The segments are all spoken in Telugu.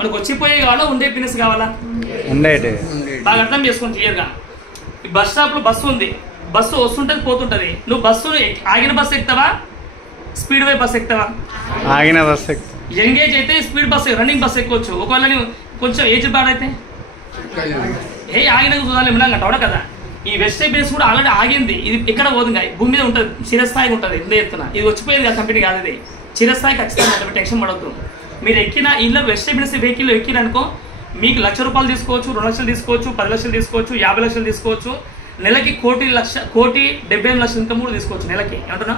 మనకు వచ్చిపోయే కావాలా, ఉండే బిజినెస్ కావాలా? ఉండేటి. బాగా అర్థం చేసుకోండి క్లియర్గా. బస్ స్టాప్లో బస్సు ఉంది, బస్సు వస్తుంటది పోతుంటది. నువ్వు బస్సు ఆగిన బస్సు ఎక్కుతావా, స్పీడ్ వే బస్సు ఎక్కుతావా? ఆగిన బస్సు. ఎంగేజ్ అయితే స్పీడ్ బస్సు, రన్నింగ్ బస్సు ఎక్కవచ్చు. ఒకవేళ నువ్వు కొంచెం ఏజ్ బాడైతే ఆగినాక చూడాలి విన్నాక అవునా కదా. ఈ వెస్ట్ బిజినెస్ కూడా ఆల్రెడీ ఆగింది. ఇది ఎక్కడ పోతుంది, భూమి మీద ఉంటుంది, చిరస్థాయిగా ఉంటుంది. ఇంత ఎత్తున ఇది వచ్చిపోయేది కదా కంపెనీ కాదు, ఇది చిరస్థాయి ఖచ్చితంగా ఉంటుంది. టెన్షన్ పడవద్దు. మీరు ఎక్కిన ఇల్లు వెస్ట్ బిజినెస్ వెహికల్ ఎక్కిరనుకో, మీకు ₹1,00,000 తీసుకోవచ్చు, 2 లక్షలు తీసుకోవచ్చు, 10 లక్షలు తీసుకోవచ్చు, 50 లక్షలు తీసుకోవచ్చు. నెలకి ₹1,70,00,000 ఇన్కమ్ కూడా తీసుకోవచ్చు. నెలకి ఏమంటున్నా,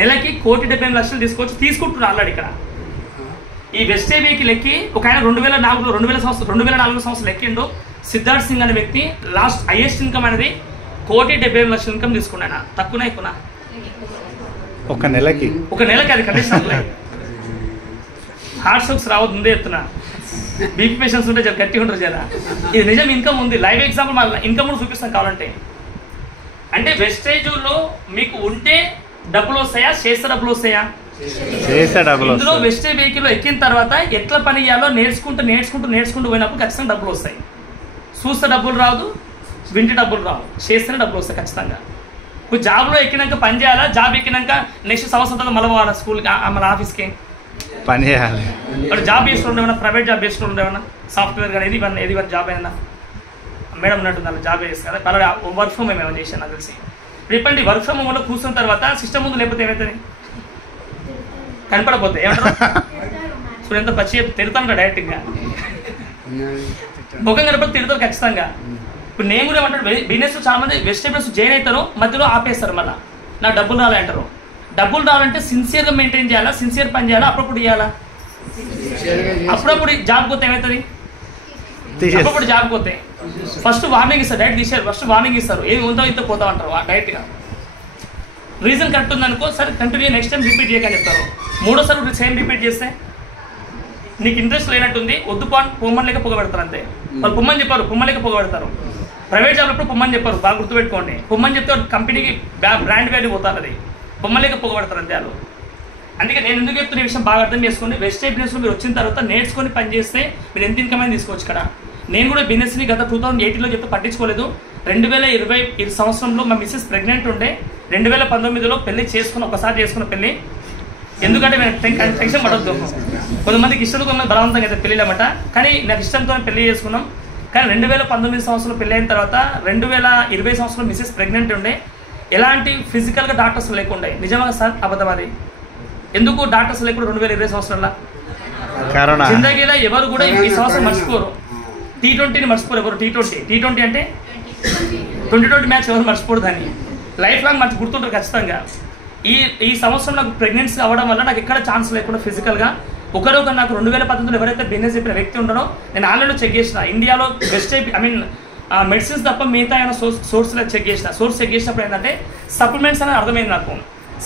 నెలకి ₹1,70,00,000 తీసుకోవచ్చు. తీసుకుంటున్నారు ఆల్రెడీ ఇక్కడ. ఈ వెస్టే వెహికల్ ఎక్కి ఒక ఆయన 2004 సంవత్సరాలు ఎక్కిండు. సిద్ధార్థ్ సింగ్ అనే వ్యక్తి లాస్ట్ హైయెస్ట్ ఇన్కమ్ అనేది ₹1,70,00,000 ఇన్కమ్ తీసుకున్నాను. తక్కువనా ఎక్కువనా? ఒక నెలకి అది కండిషన్. హార్ట్ స్ట్రోక్స్ రావద్దు ముందే ఎత్తున్నా. బీపీ పేషెంట్స్ ఉంటే చాలా గట్టిగా ఉంటారు కదా. ఇది నిజం, ఇన్కమ్ ఉంది. లైవ్ ఎగ్జాంపుల్ మా ఇన్కమ్ కూడా చూపిస్తాం కావాలంటే. అంటే వెస్టేజ్లో మీకు ఉంటే డబ్బులు వస్తాయా, చేస్తే డబ్బులు వస్తాయా? ఇందులో వెస్టేజ్ వెహికల్ ఎక్కిన తర్వాత ఎట్లా పని చేయాలో నేర్చుకుంటూ పోయినప్పుడు ఖచ్చితంగా డబ్బులు వస్తాయి. చూస్తే డబ్బులు రాదు, వింటే డబ్బులు రావు, చేస్తేనే డబ్బులు వస్తాయి ఖచ్చితంగా. ఇప్పుడు జాబ్లో ఎక్కినాక పని చేయాలా, జాబ్ ఎక్కినాక నెక్స్ట్ సంవత్సరం తర్వాత మళ్ళీ పోవాలా స్కూల్కి, మన ఆఫీస్కి పని చేయాలి. ఇప్పుడు జాబ్ చేసుకుంటే ఏమన్నా, ప్రైవేట్ జాబ్ చేసుకుంటే ఏమన్నా, సాఫ్ట్వేర్ కానీ ఏది జాబ్ అయినా మేడం ఉన్నట్టుంది అలా జాబ్ చేస్తారు కదా. పలానా వర్క్ ఫ్రమ్ ఏమేమో చేశాను నాకు తెలిసి. రేపండి వర్క్ ఫ్రమ్ హోమ్లో కూర్చున్న తర్వాత సిస్టమ్ ముందు లేకపోతే ఏమవుతుంది, కనపడపోతే ఏమంటారు చూడు, ఎంత పచ్చి తిడతాను డైరెక్ట్గా. ముఖం కనపడి తిడతారు ఖచ్చితంగా. ఇప్పుడు నేను కూడా ఏమంటాడు, బిజినెస్ చాలా మంది వెజిటేబుల్స్ జాయిన్ అవుతారు, మధ్యలో ఆపేస్తారు. మళ్ళీ నాకు డబ్బులు రావాలి అంటారు. డబ్బులు రావాలంటే సిన్సియర్గా మెయింటైన్ చేయాలా, సిన్సియర్ పని చేయాలా, అప్పుడప్పుడు ఇవ్వాలా. అప్పుడప్పుడు జాబ్ పోతే ఏమవుతుంది, అప్పుడప్పుడు జాబ్ పోతే ఫస్ట్ వార్నింగ్ ఇస్తారు, డైరెక్ట్ తీసారు. ఫస్ట్ వార్నింగ్ ఇస్తారు, ఏమి ఉందో ఇంత పోతాం అంటారు డైరెక్ట్గా. రీజన్ కరెక్ట్ ఉందనుకో, సరే కంటిన్యూ, నెక్స్ట్ టైం రిపీట్ చేయకని చెప్తారు. మూడోసారి సేమ్ రిపీట్ చేస్తే నీకు ఇంట్రెస్ట్ లేనట్టుంది, వద్దు పొమ్మని లేక పొగబెడతారు అంతే. వాళ్ళు పొమ్మని చెప్పారు, పొమ్మని లేక పొగబెడతారు. ప్రైవేట్ జాబ్ అప్పుడు పొమ్మని చెప్పారు, బాగా గుర్తుపెట్టుకోండి. పొమ్మని చెప్తే కంపెనీకి బ్రాండ్ వాల్యూ పోతారు, అది పొమ్మని లేక పొగబెడతారు అంతే వాళ్ళు. అందుకే నేను ఎందుకు చెప్తున్న విషయం బాగా అర్థం చేసుకోండి. వెస్టేజ్ బిజినెస్లో మీరు వచ్చిన తర్వాత నేర్చుకొని పని చేస్తే మీరు ఎంత ఇన్కమ్ అయినా తీసుకోవచ్చు ఇక్కడ. నేను కూడా బిజినెస్ని గత 2018లో చెప్తే పట్టించుకోలేదు. 2020 సంవత్సరంలో మా మిస్సెస్ ప్రెగ్నెంట్ ఉండే. 2019లో పెళ్లి చేసుకుని, ఒకసారి చేసుకున్న పెళ్లి. ఎందుకంటే నేను టెన్షన్ పడొద్దు, కొంతమందికి ఇష్టం, కొంతమంది బలవంతంగా అయితే పెళ్ళిలేమట. కానీ నాకు ఇష్టంతో పెళ్లి చేసుకున్నాం. కానీ 2019 సంవత్సరంలో పెళ్ళి అయిన తర్వాత 2020 సంవత్సరంలో మిస్సెస్ ప్రెగ్నెంట్ ఉండే. ఎలాంటి ఫిజికల్గా డాక్టర్స్ లేకుండే. నిజంగా సార్ అబద్ధమాది. ఎందుకు డాక్టర్స్ లేకుండా 2020 సంవత్సరంలో జిందగీలో ఎవరు కూడా ఈ సంవత్సరం మర్చిపోరు. T20ని మర్చిపోరు ఎవరు. T20 అంటే 2020 మ్యాచ్ ఎవరు మర్చిపోరు. దాన్ని లైఫ్ లాంగ్ మంచి గుర్తుంటారు ఖచ్చితంగా. ఈ సంవత్సరం నాకు ప్రెగ్నెన్సీ అవ్వడం వల్ల నాకు ఎక్కడ ఛాన్స్ లేకుండా ఫిజికల్గా ఒకరొకరు నాకు 2018లో ఎవరైతే బిజినెస్ చెప్పిన వ్యక్తి ఉన్నారో నేను ఆన్లైన్లో చెక్ చేసిన. ఇండియాలో బెస్ట్ మెడిసిన్స్ తప్ప మిగతా అయినా సోర్స్లో చెక్ చేసినప్పుడు ఏంటంటే సప్లిమెంట్స్ అనేది అర్థమైంది నాకు.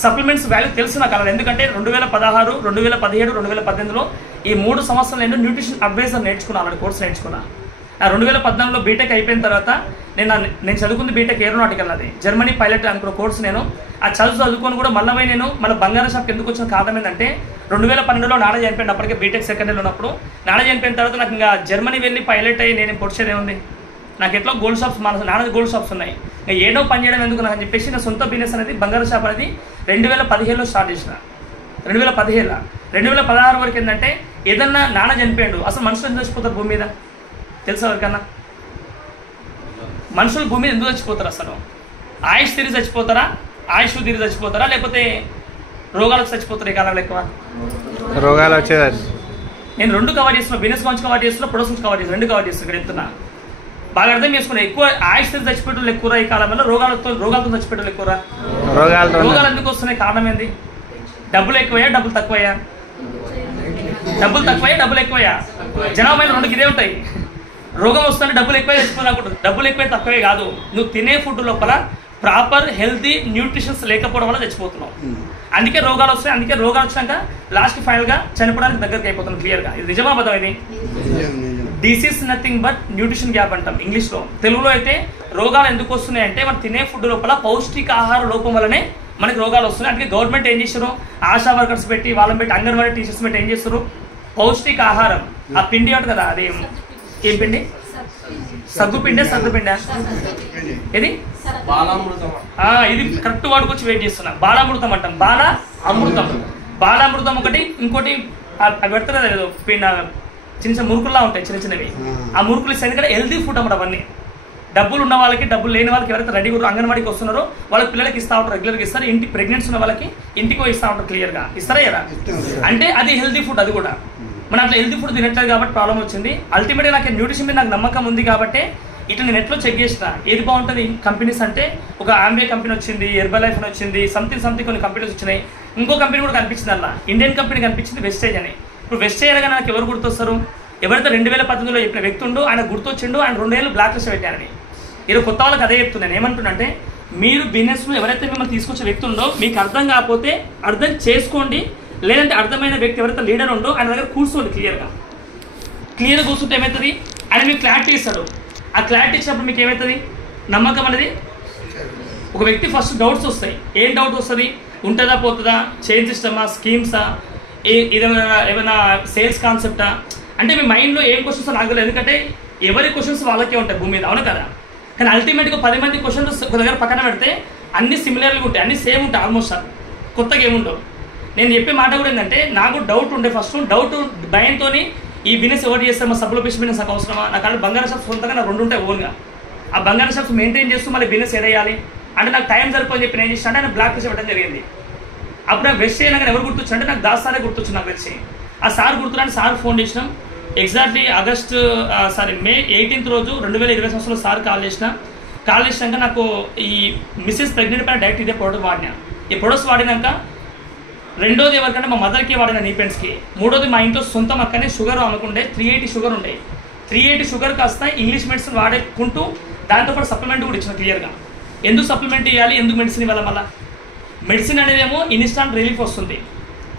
సప్లిమెంట్స్ వాల్యూ తెలుసు నాకు అలా. ఎందుకంటే 2016, 2017, 2018లో ఈ 3 సంవత్సరాలు నేను న్యూట్రిషన్ అడ్వైజర్ నేర్చుకున్నాను, అలాంటి కోర్స్ నేర్చుకున్నా. 2014లో బీటెక్ అయిపోయిన తర్వాత నేను చదువుకుంది బీటెక్ ఏరోనాటికల్, అది జర్మనీ పైలట్ అనుకున్న కోర్సు. నేను ఆ చదువుకొని కూడా మళ్ళీ మన బంగారం షాప్కి ఎందుకు వచ్చిన కారణం ఏంటంటే 2012లో నాన్న చనిపోయింది. అప్పటికే బీటెక్ సెకండ్ ఇయర్లో ఉన్నప్పుడు నాన్న చనిపోయిన తర్వాత నాకు ఇంకా జర్మనీ వెళ్ళి పైలట్ అయ్యి నేను పొడిచేది ఏముంది, నాకు ఎట్లా గోల్డ్ షాప్స్, మన నాన్న గోల్డ్ షాప్స్ ఉన్నాయి, ఏడో పని చేయడం ఎందుకు నాకు అని చెప్పేసి నా సొంత బిజినెస్ అనేది బంగారం షాప్ అనేది 2017లో స్టార్ట్ చేసిన. 2016 వరకు ఏంటంటే ఏదన్నా నాన్న చనిపోయాడు, అసలు మనుషులు ఎందుకు చచ్చిపోతారు భూమి మీద తెలుసా ఎవరికన్నా? మనుషులు భూమి మీద ఎందుకు చచ్చిపోతారు అసలు? ఆయుష్ తీరి చచ్చిపోతారా, ఆయుష్ తీరి చచ్చిపోతారా, లేకపోతే రోగాలకు చచ్చిపోతారు? ఈ కాలంలో ఎక్కువ రోగాలు వచ్చేది. నేను 2 కవర్ చేస్తున్నా, బిజినెస్ గురించి కవర్ చేస్తున్నా, ప్రొడక్ట్స్ కవర్ చేస్తున్నా, 2 కవర్ చేస్తున్నా. ఇక్కడ చెప్తున్నా బాగా అర్థం చేసుకున్నా. ఎక్కువ ఆయుష్ తీరి చచ్చిపోయేటోళ్ళు ఎక్కువ ఈ కాలం వల్ల, రోగాలతో చచ్చిపోయేటోళ్ళు ఎక్కువ. రోగాలు ఎందుకు వస్తున్నాయి? కారణం ఏంది? డబ్బులు ఎక్కువయ్యా, డబ్బులు తక్కువయ్యా? డబ్బులు తక్కువయ్యా, డబ్బులు ఎక్కువయ్యా? జనాభా 2 ఇదే ఉంటాయి. రోగం వస్తుంటే డబ్బులు ఎక్కువ తెచ్చుకోవాలనుకుంటుంది. డబ్బులు ఎక్కువ తక్కువే కాదు, నువ్వు తినే ఫుడ్ లోపల ప్రాపర్ హెల్తీ న్యూట్రిషన్స్ లేకపోవడం వల్ల చచ్చిపోతున్నావు. అందుకే రోగాలు వస్తాయి. అందుకే రోగాలు వచ్చినాక లాస్ట్ ఫైనల్గా చనిపోవడానికి దగ్గరికి అయిపోతున్నాం. క్లియర్గా ఇది నిజమా అబద్ధం? ఇది disease nothing but nutrition gap అంటాం ఇంగ్లీష్లో. తెలుగులో అయితే రోగాలు ఎందుకు వస్తున్నాయి అంటే మనం తినే ఫుడ్ లోపల పౌష్టికాహార లోపం వల్లనే మనకి రోగాలు వస్తున్నాయి. అందుకే గవర్నమెంట్ ఏం చేస్తారు, ఆశా వర్కర్స్ పెట్టి వాళ్ళని పెట్టి అంగన్వాడీ టీచర్స్ పెట్టి ఏం చేస్తారు, పౌష్టికాహారం ఆ పిండి ఉంటుంది కదా, అది ఏం పిండి? సగ్గుపిండే సగ్గుపిండా ఇది ఇది కరెక్ట్ వాడుకొచ్చి వెయిట్ చేస్తున్నా. బాలామృతం అంటాం, అమృతం. బాలామృతం ఒకటి, ఇంకోటి అవి పెడతారు కదా పిండి, చిన్న చిన్న మురుకుల్లా ఉంటాయి చిన్న చిన్నవి. ఆ మురుకులు ఇస్తే ఎందుకంటే హెల్తీ ఫుడ్ అన్నమాట అవన్నీ. డబ్బులు ఉన్న వాళ్ళకి, డబ్బులు లేని వాళ్ళకి, ఎవరైతే రెడీగా అంగన్వాడికి వస్తున్నారో వాళ్ళ పిల్లలకి ఇస్తూ ఉంటారు, రెగ్యులర్గా ఇస్తారు. ఇంటి ప్రెగ్నెన్సీ ఉన్న వాళ్ళకి ఇంటికి ఇస్తూ ఉంటారు, క్లియర్గా ఇస్తారా కదా. అంటే అది హెల్తీ ఫుడ్, అది కూడా మనం అట్లా హెల్తీ ఫుడ్ తినట్లేదు కాబట్టి ప్రాబ్లం వచ్చింది. అల్టిమేట్గా నాకు న్యూట్రిషన్ మీద నాకు నమ్మకం ఉంది కాబట్టి ఇట్లా నేను నెట్లో చెక్ చేసిన ఏది బాగుంటుంది కంపెనీస్ అంటే. ఒక ఆంబే కంపెనీ వచ్చింది, హెర్బల్ లైఫ్ అని వచ్చింది, సంథింగ్ కొన్ని కంపెనీస్ వచ్చినాయి. ఇంకో కంపెనీ కూడా కనిపించింది, అలా ఇండియన్ కంపెనీ కనిపించింది, వెస్టేజ్ అని. ఇప్పుడు వెస్టేజ్ అనగా నాకు ఎవరు గుర్తొస్తారు? ఎవరైతే 2018లో చెప్పిన వ్యక్తి ఉండు, ఆయన గుర్తొచ్చిండు, ఆయన 2 ఏళ్ళు బ్లాక్ లిస్ట్ పెట్టారని. ఈరోజు కొత్త వాళ్ళకి అదే చెప్తున్నాను. ఏమంటున్నంటే, మీరు బిజినెస్లో ఎవరైతే మిమ్మల్ని తీసుకొచ్చే వ్యక్తి ఉందో మీకు అర్థం కాకపోతే అర్థం చేసుకోండి, లేదంటే అర్థమైన వ్యక్తి ఎవరైతే లీడర్ ఉందో ఆయన దగ్గర కూర్చోండి. క్లియర్గా కూర్చుంటే ఏమవుతుంది, ఆయన మీకు క్లారిటీ ఇస్తాడు. ఆ క్లారిటీ ఇచ్చినప్పుడు మీకు ఏమవుతుంది, నమ్మకం అనేది. ఒక వ్యక్తి ఫస్ట్ డౌట్స్ వస్తాయి. ఏం డౌట్ వస్తుంది? ఉంటుందా పోతుందా, చైన్ సిస్టమా, స్కీమ్సా, ఏమైనా సేల్స్ కాన్సెప్టా, అంటే మీ మైండ్లో ఏం క్వశ్చన్స్ నాకు తెలియదు. ఎందుకంటే ఎవరి క్వశ్చన్స్ వాళ్ళకే ఉంటాయి భూమి మీద, అవును కదా. కానీ అల్టిమేట్గా 10 మంది క్వశ్చన్స్ ఒక దగ్గర పక్కన పెడితే అన్ని సిమిలర్గా ఉంటాయి, అన్ని సేమ్ ఉంటాయి ఆల్మోస్ట్. కొత్తగా ఏముండవు. నేను చెప్పే మాట కూడా ఏంటంటే, నాకు డౌట్ ఉండే ఫస్ట్ డౌట్ భయంతో ఈ బిజినెస్ ఎవరు చేస్తారు, మా సబ్బుల పిచ్చి బిజినెస్ నాకు అవసరమా, నాకు అంటే బంగారం షాప్స్ సొంతంగా నాకు 2 ఉంటాయి ఓన్గా. ఆ బంగారం షాప్స్ మెయింటైన్ చేస్తూ మళ్ళీ బిజినెస్ ఏడేయాలి అంటే నాకు టైం సరిపోని చెప్పి నేను చేసిన అంటే ఆయన బ్లాక్ లిస్ట్ పెట్టడం జరిగింది. అప్పుడు నాకు వెస్ట్ చేయడానికి ఎవరు గుర్తొచ్చు అంటే నాకు దాస్తారే గుర్తొచ్చు. నాకు తెలిసి ఆ సార్ గుర్తురాని సార్ ఫోన్ చేసినాం. ఎగ్జాక్ట్లీ మే 18th రోజు 2020 సంవత్సరంలో సార్ కాల్ చేసినాక నాకు ఈ మిస్సెస్ ప్రెగ్నెంట్ పైన డైరెక్ట్ ఇదే ప్రోడక్ట్ వాడినా. ఈ ప్రొడక్ట్స్ వాడినాక రెండోది ఎవరికంటే మా మదర్కి వాడిన నీపెంట్స్కి, మూడోది మా ఇంట్లో సొంతం అక్కనే షుగర్ అమ్ముకుంటే 380 షుగర్ ఉండే. 380 షుగర్ కాస్త ఇంగ్లీష్ మెడిసిన్ వాడుకుంటూ దాంతోపాటు సప్లిమెంట్ కూడా ఇచ్చిన క్లియర్గా. ఎందుకు సప్లిమెంట్ ఇవ్వాలి, ఎందుకు మెడిసిన్ ఇవ్వాలి? మళ్ళీ మెడిసిన్ అనేదేమో ఇన్స్టాంట్ రిలీఫ్ వస్తుంది,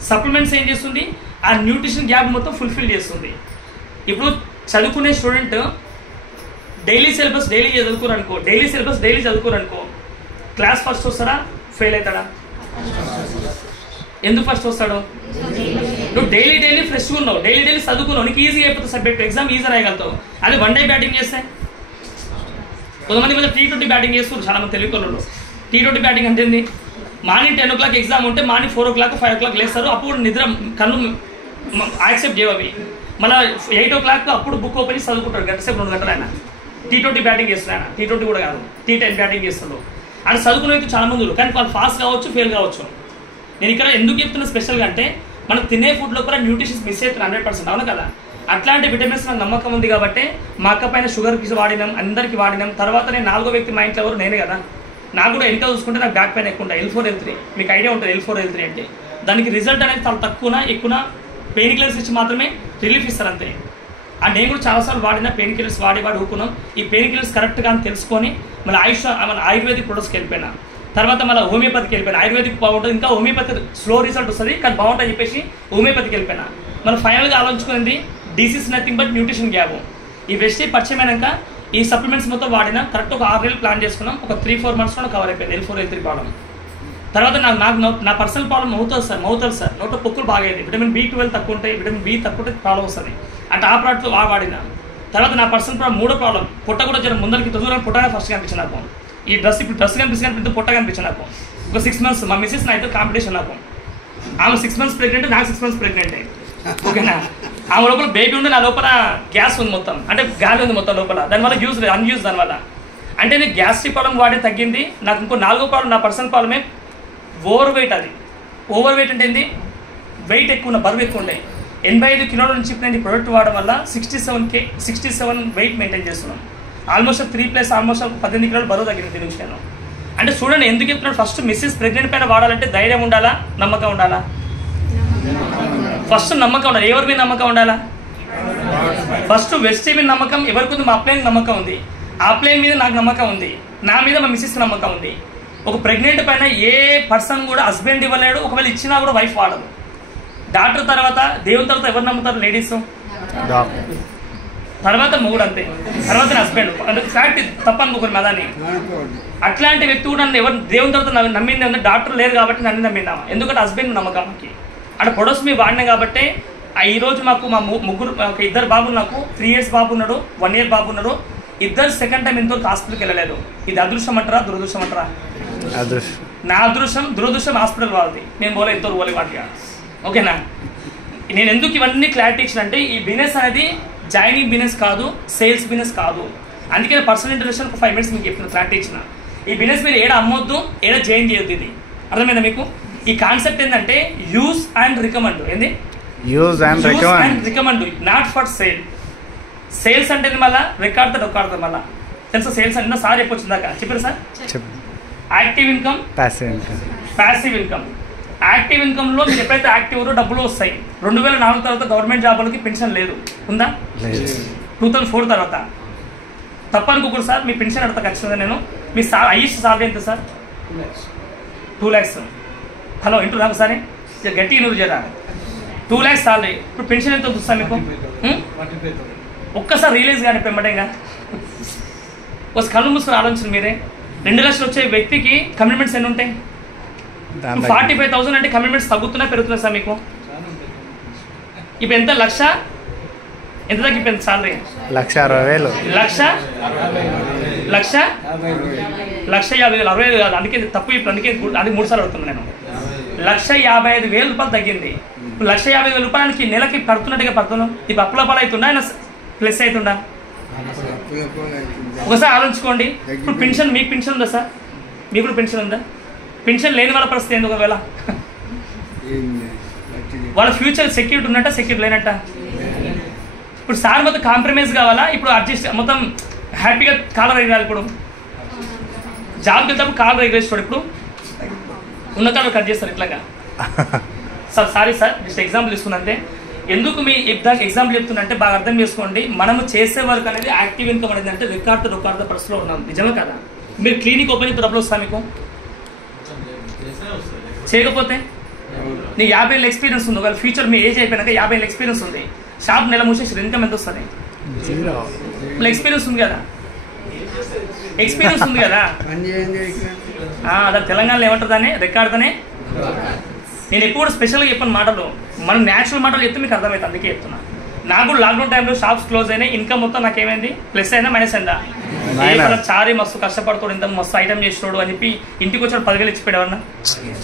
సప్లిమెంట్స్ ఏం చేస్తుంది, ఆ న్యూట్రిషన్ గ్యాప్ మొత్తం ఫుల్ఫిల్ చేస్తుంది. ఇప్పుడు చదువుకునే స్టూడెంట్ డైలీ సిలబస్ డైలీ చదువుకోరనుకో క్లాస్ ఫస్ట్ వస్తారా, ఫెయిల్ అవుతాడా? ఎందుకు ఫస్ట్ వస్తాడు? నువ్వు డైలీ ఫ్రెష్గా ఉన్నావు, డైలీ చదువుకున్నావు, నీకు ఈజీగా అయిపోతుంది సబ్జెక్ట్, ఎగ్జామ్ ఈజీ రాయగలుగుతావు. అది 1 డే బ్యాటింగ్ చేస్తే కొంతమంది మధ్య T20 బ్యాటింగ్ చేస్తారు చాలా మంది తెలియకుండా. T20 బ్యాటింగ్ అంటే ఏంది? మార్నింగ్ 10 o'clock ఎగ్జామ్ ఉంటే మార్నింగ్ 4 o'clock 5 o'clock లేస్తారు. అప్పుడు నిద్ర కన్ను యాక్సెప్ట్ చేయవి. మళ్ళీ 8 o'clock అప్పుడు బుక్ ఓపెన్ చేసి చదువుకుంటాడు, గంట సేపు 2 గంటలు. ఆయన T20 బ్యాటింగ్ చేస్తున్నాడు. ఆయన T20 కూడా కాదు, T10 బ్యాటింగ్ చేస్తున్నాడు. ఆయన చదువుకునే వ్యక్తి చాలా మంది, కానీ వాళ్ళు ఫాస్ట్ కావచ్చు, ఫెయిల్ కావచ్చు. నేను ఇక్కడ ఎందుకు చెప్తున్నా స్పెషల్గా అంటే, మనం తినే ఫుడ్లో కూడా న్యూట్రిషన్స్ మిస్ అవుతుంది 100%, అవును కదా. అట్లాంటి విటమిన్స్ నాకు నమ్మకం ఉంది కాబట్టి మా అక్క పైన షుగర్కి వాడినాం, అందరికీ వాడినాం. తర్వాత నేను 4వ వ్యక్తి మా ఇంట్లో ఎవరు, నేనే కదా. నాకు కూడా వెనక చూసుకుంటే నాకు బ్యాక్ పెయిన్ ఎక్కువ ఉంటాయి, L4 L3. మీకు ఐడియా ఉంటుంది L4 L3 అంటే. దానికి రిజల్ట్ అనేది చాలా తక్కువ పెయిన్ కిల్లర్స్ ఇచ్చి మాత్రమే రిలీఫ్ ఇస్తారు అంతే. నేను కూడా చాలాసార్లు వాడిన పెయిన్ కిల్లర్స్ వాడి ఊరుకున్నాం. ఈ పెయిన్ కిల్లర్స్ కరెక్ట్గా అని తెలుసుకొని మళ్ళీ ఆయుర్వేదిక్ ప్రొడక్ట్స్కి వెళ్ళిపోయినా. తర్వాత మళ్ళీ హోమియోపతికి వెళ్ళిపోయినా. ఆయుర్వేదిక్ బాగుంటుంది, ఇంకా హోమియోపతి స్లో రిజల్ట్ వస్తుంది కానీ బాగుంటుంది చెప్పేసి హోమియోపతికి వెళ్ళిపోయినా. మళ్ళీ ఫైనల్గా ఆలోచించుకుంది disease nothing but nutrition gap. ఈ వెస్టేజ్ పరిచయం అయినాక ఈ సప్లిమెంట్స్ మొత్తం వాడినా. కరెక్ట్ ఒక 6 నెలలు ప్లాన్ చేసుకున్నాం. ఒక 3-4 monthsలో కవర్ అయిపోయింది L4 L3 ప్రాబ్లం. తర్వాత నాకు నా పర్సనల్ ప్రాబ్లం అవుతుంది సార్. నోట్లో పొక్కులు బాగా అయింది. విటమిన్ B12 తక్కువ ఉంటాయి, విటమిన్ B తక్కువ ఉంటే ప్రాబ్లం వస్తుంది. అంటే ఆ ప్రోడక్ట్ వాడినా. తర్వాత నా పర్సనల్ ప్రాబ్లం 3వ ప్రాబ్లం, పొట్ట కూడా జర ముందరికి దూరం పొట్టగా ఫస్ట్ కనిపించింది నాకు. ఈ డ్రెస్ కనిపిస్తుంది, పొట్ట కనిపించింది నాకు. ఒక 6 months మా మిస్సెస్ నా అయితే కాంపిటీషన్ నాకు. ఆమె 6 months ప్రెగ్నెంట్, నాకు 6 months ప్రెగ్నెంట్. ఓకేనా? ఆమె లోపల బేబీ ఉండి నా లోపల గ్యాస్ ఉంది మొత్తం, అంటే గాలి ఉంది మొత్తం లోపల. దానివల్ల యూజ్ లేదు, అన్యూజ్ దానివల్ల. అంటే నేను గ్యాస్ట్రిక్ ప్రాబ్లం వాడే తగ్గింది. నాకు ఇంకో 4వ ప్రాబ్లం, నా పర్సనల్ ప్రాబ్లమే ఓవర్ వెయిట్. అది ఓవర్ వెయిట్ అంటే ఏంది? వెయిట్ ఎక్కువ ఉన్న, బరువు ఎక్కువ ఉండే. 85 కిలోల నుంచి నేను ప్రొడక్ట్ వాడడం వల్ల 67 వెయిట్ మెయింటైన్ చేస్తున్నాను. ఆల్మోస్ట్ 3+ ఆల్మోస్ట్ 18 కిలోలు బరువు తగ్గింది దీని నుంచి నేను. అంటే చూడండి ఎందుకు చెప్తున్నాడు, ఫస్ట్ మిస్సెస్ ప్రెగ్నెంట్ పైన వాడాలంటే ధైర్యం ఉండాలా, నమ్మకం ఉండాలా? ఫస్ట్ నమ్మకం ఉండాలి. ఎవరి మీద నమ్మకం ఉండాలా? ఫస్ట్ వెస్టే మీద నమ్మకం ఎవరికి ఉంది? మా అప్లైన్ నమ్మకం ఉంది, ఆ అప్లైన్ మీద నాకు నమ్మకం ఉంది, నా మీద మా మిస్సెస్ నమ్మకం ఉంది. ఒక ప్రెగ్నెంట్ పైన ఏ పర్సన్ కూడా హస్బెండ్ ఇవ్వలేడు, ఒకవేళ ఇచ్చినా కూడా వైఫ్ వాడదు. డాక్టర్ తర్వాత, దేవుని తర్వాత ఎవరు నమ్ముతారు? లేడీస్. తర్వాత మొగుడు, అంతే. తర్వాత హస్బెండ్. అందుకు ఫ్యాక్ట్ తప్పనుకోరు మదాన్ని. అట్లాంటి వ్యక్తి కూడా నన్ను ఎవరు దేవుని తర్వాత నమ్మింది అంటే డాక్టర్ లేదు కాబట్టి నన్ను నమ్మిందామా? ఎందుకంటే హస్బెండ్ నమ్మకంకి అంటే ప్రొడక్ట్స్ మీ వాడినా కాబట్టి ఈరోజు మాకు మా ముగ్గురు ఇద్దరు బాబులు, నాకు 3 years బాబు ఉన్నాడు, 1 year బాబు ఉన్నారు. ఇద్దరు సెకండ్ టైం ఇంతవరకు హాస్పిటల్కి వెళ్ళలేదు. ఇది అదృష్టం అంటారా దురదృష్టం అంటారా? అదృష్టం. నా అదృష్టం, దురదృష్టం హాస్పిటల్ వాళ్ళది. నేను పోలే ఇంతవరకు పోలే వాటిగా. ఓకేనా? నేను ఎందుకు ఇవన్నీ క్లారిటీ ఇచ్చిన అంటే ఈ బిజినెస్ అనేది జాయినింగ్ బిజినెస్ కాదు, సేల్స్ బిజినెస్ కాదు. అందుకే పర్సనల్ ఇంట్రడక్షన్ ఒక 5 minutes మీకు చెప్పిన క్లారిటీ ఇచ్చిన. ఈ బిజినెస్ మీరు ఏడ అమ్మొద్దు, ఏడ జాయిన్ చేయొద్దు. ఇది అర్థమైందా మీకు? ఈ కాన్సెప్ట్ ఏంటంటే యూజ్ అండ్ రికమెండ్. ఏంది? Use and recommend, not for sale. Sales అంటే మళ్ళీ రికార్డుతో డొక్కాడుతుంది. మళ్ళీ తెలుసా సేల్స్ అంటే? సార్ చెప్పొచ్చు దాకా చెప్పారు sir. Active income, passive income. Active ఇన్కమ్లో మీరు ఎప్పుడైతే యాక్టివ్ డబ్బులు వస్తాయి. 2004 తర్వాత గవర్నమెంట్ జాబులకి పెన్షన్ లేదు. ఉందా? 2004 తర్వాత. తప్పనుకోకూడదు సార్, మీ పెన్షన్ అడతా ఖచ్చితంగా నేను. మీ హైయెస్ట్ సాలరీ ఎంత సార్? 2 lakhs. హలో ఇంటూ నాకు సరే గట్టి నూరు చేరా 2 lakhs సాలరీ. ఇప్పుడు పెన్షన్ ఎంత వస్తుంది మీకు? ఒక్కసారి రియలైజ్ కానీ పెమ్మటంగా ఒక కళ్ళు మూసుకుని ఆలోచించండి మీరే. 2 లక్షలు వచ్చే వ్యక్తికి కమిట్మెంట్స్ ఎన్ని ఉంటాయి? 45,000 అంటే కమిట్మెంట్స్ తగ్గుతున్నా పెరుగుతున్నా సార్ మీకు? ఇప్పుడు ఎంత? లక్ష ఎంత తగ్గిపోయింది సాలరీ? 1,60,000. 1,50,000 60,000 కాదు. అందుకే తప్పు. ఇప్పుడు అందుకే అది 3 సార్లు అడుగుతున్నాను నేను. 1,55,000 రూపాయలు తగ్గింది. 1,50,000 రూపాయలకి నెలకి పడుతున్నట్టుగా పడుతున్నాం. ఇప్పుడు అప్పుల పాలు అవుతుందా, ఆయన ప్లస్ అవుతుందా? ఒకసారి ఆలోచించుకోండి. ఇప్పుడు పెన్షన్, మీకు పెన్షన్ ఉందా సార్? మీకు కూడా పెన్షన్ ఉందా? పెన్షన్ లేని వాళ్ళ పరిస్థితి ఏంది? ఒకవేళ వాళ్ళ ఫ్యూచర్ సెక్యూరిటీ ఉన్నట్ట, సెక్యూరిటీ లేనట్ట? ఇప్పుడు సార్ మొత్తం కాంప్రమైజ్ కావాలా? ఇప్పుడు అడ్జస్ట్ మొత్తం హ్యాపీగా కాలర్ ఎగరాలి. ఇప్పుడు జాబ్కి వెళ్తాప్పుడు కాలర్ ఎగరేస్తాడు. ఇప్పుడు ఉన్న కాలర్ కట్ చేస్తారు ఇట్లాగా. Sir sorry sir, just example తీసుకున్నంతే. ఎందుకు మీ ఎగ్జాంపుల్ చెప్తున్నంటే బాగా అర్థం చేసుకోండి. మనము చేసే వర్క్ అనేది యాక్టివ్ ఇన్కమ్ అనేది అంటే రికార్డు పరిస్థితిలో ఉన్నాం. నిజమే కదా? మీరు క్లినిక్ ఓపెన్ చేస్తే డబ్బులు వస్తా మీకు? చేయకపోతే నీకు 50 ఏళ్ళ ఎక్స్పీరియన్స్ ఉంది. ఒకవేళ ఫ్యూచర్ మీ ఏజ్ అయిపోయినాక 50 ఏళ్ళ ఎక్స్పీరియన్స్ ఉంది. షాప్ నెల మూసేసి ఇన్కమ్ ఎంత వస్తుంది? ఎక్స్పీరియన్స్ ఉంది కదా, ఎక్స్పీరియన్స్ ఉంది కదా. అదే తెలంగాణలో ఏమంటారు దాన్ని? రికార్డుతోనే. నేను ఎప్పుడు స్పెషల్గా చెప్పిన మాటలు, మనం న్యాచురల్ మాటలు చెప్తే మీకు అర్థమవుతుంది. అందుకే చెప్తున్నా. నాకు కూడా లాక్డౌన్ టైంలో షాప్స్ క్లోజ్ అయినాయి. ఇన్కమ్ మొత్తం నాకేమైంది? ప్లస్ అయినా మైనస్ అయిందా? చారీ మస్తు కష్టపడుతాడు, ఇంత మస్తు ఐటమ్ చేసినాడు అని చెప్పి ఇంటికి వచ్చాడు 10,000 ఇచ్చిపోయాడన్నా.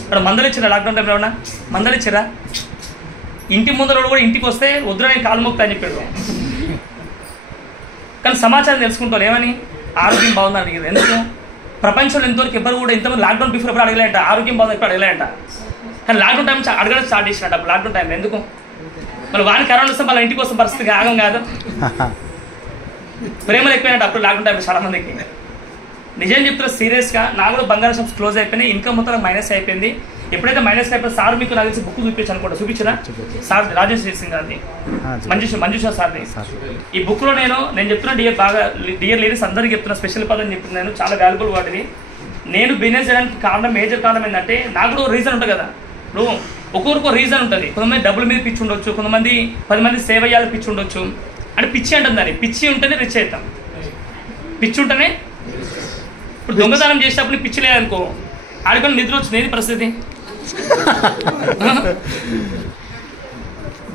ఇక్కడ మందలు ఇచ్చిరా? లాక్డౌన్ టైంలో ఏమన్నా మందలు ఇచ్చిరా? ఇంటి ముందర కూడా ఇంటికి వస్తే వద్దురా నేను కాలు మొక్తా అని చెప్పాడు. కానీ సమాచారం తెలుసుకుంటారు ఏమని? ఆరోగ్యం బాగుందని అడిగారు. ఎందుకు? ప్రపంచంలో ఎంతవరకు ఎవరు కూడా ఇంతమంది లాక్డౌన్ బిఫోర్ ఎప్పుడు అడగలేంట ఆరోగ్యం బాగుంది, ఎప్పుడు అడగలేంట. కానీ లాక్డౌన్ టైం అడగడం స్టార్ట్ చేసినట్టు. అప్పుడు లాక్డౌన్ టైంలో ఎందుకు? మళ్ళీ వాడిని కరోనా వస్తే మళ్ళీ ఇంటికి వస్తే పరిస్థితి ఆగం కాదు. ప్రేమలు ఎక్కువైనట్టు అప్పుడు లాక్డౌన్ టైంలో చాలా మందికి. నిజం చెప్తున్నా సీరియస్గా. నాకు కూడా బంగారం షాప్స్ క్లోజ్ అయిపోయినాయి. ఇన్కమ్ మొత్తం మైనస్ అయిపోయింది. ఎప్పుడైతే మైనస్ అయిపోయింది సార్ మీకు నాకు తెలిసి బుక్ చూపించాను అనుకుంటా. చూపించరా సార్? రాజేష్ సింగ్ గారిది, మంజుషా సార్ది. ఈ బుక్లో నేను చెప్తున్నా డియర్ లేడీస్ అందరికీ చెప్తున్నా, స్పెషల్ పదని చెప్తున్నాను, చాలా వాల్యుబుల్ వాటిది. నేను బిజినెస్ చేయడానికి కారణం, మేజర్ కారణం ఏంటంటే నాకు కూడా రీజన్ ఉంటుంది కదా. ఇప్పుడు ఒక్కొక్కరికి రీజన్ ఉంటుంది. కొంతమంది డబ్బుల మీద పిచ్చి ఉండొచ్చు, కొంతమంది 10 మంది సేవ చేయాలి పిచ్చి ఉండొచ్చు. అంటే పిచ్చి అంటుంది దాన్ని. పిచ్చి ఉంటేనే రిచ్ అవుతాం. పిచ్చి ఉంటేనే. ఇప్పుడు దొంగతనం చేసేటప్పుడు పిచ్చి లేదనుకో, ఆడుకొని నిద్ర వచ్చింది. ఏది పరిస్థితి?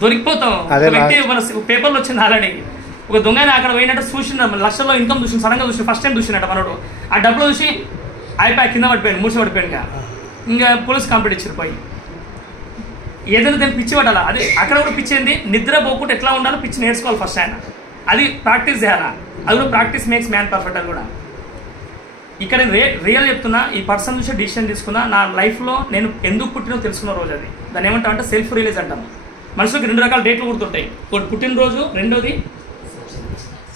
దొరికిపోతాం. ఒక వ్యక్తి మన పేపర్లో వచ్చింది ఆల్రెడీ. ఒక దొంగని అక్కడ పోయినట్టు చూసిన, లక్షల్లో ఇన్కమ్ చూసి సడన్గా చూసి ఫస్ట్ టైం చూసినట్ట మనోడు. ఆ డబ్బులు చూసి అయిపోయి కింద పడిపోయాడు, మూసి పడిపోయాడు. ఇంకా పోలీస్ కంప్లైంట్ ఇచ్చారు. పోయి ఏదైనా దాన్ని పిచ్చి పడాలా? అది అక్కడ కూడా పిచ్చి ఏంది? నిద్ర పోకుండా ఎట్లా ఉండాలో పిచ్చి నేర్చుకోవాలి ఫస్ట్. ఆయన అది ప్రాక్టీస్ చేయాలా. అది కూడా ప్రాక్టీస్ మేక్స్ మ్యాన్ పర్ఫెక్ట్. అది కూడా ఇక్కడ రియల్ చెప్తున్నా. ఈ పర్సన్ చూసి డిసిషన్ తీసుకున్నా. నా లైఫ్లో నేను ఎందుకు పుట్టినో తెలుసుకున్న రోజు అది. దాన్ని ఏమంటాం అంటే సెల్ఫ్ రియలైజ్ అంటాం. మనుషులకు 2 రకాల డేట్లు గుర్తుంటాయి. ఒకటి పుట్టినరోజు, రెండోది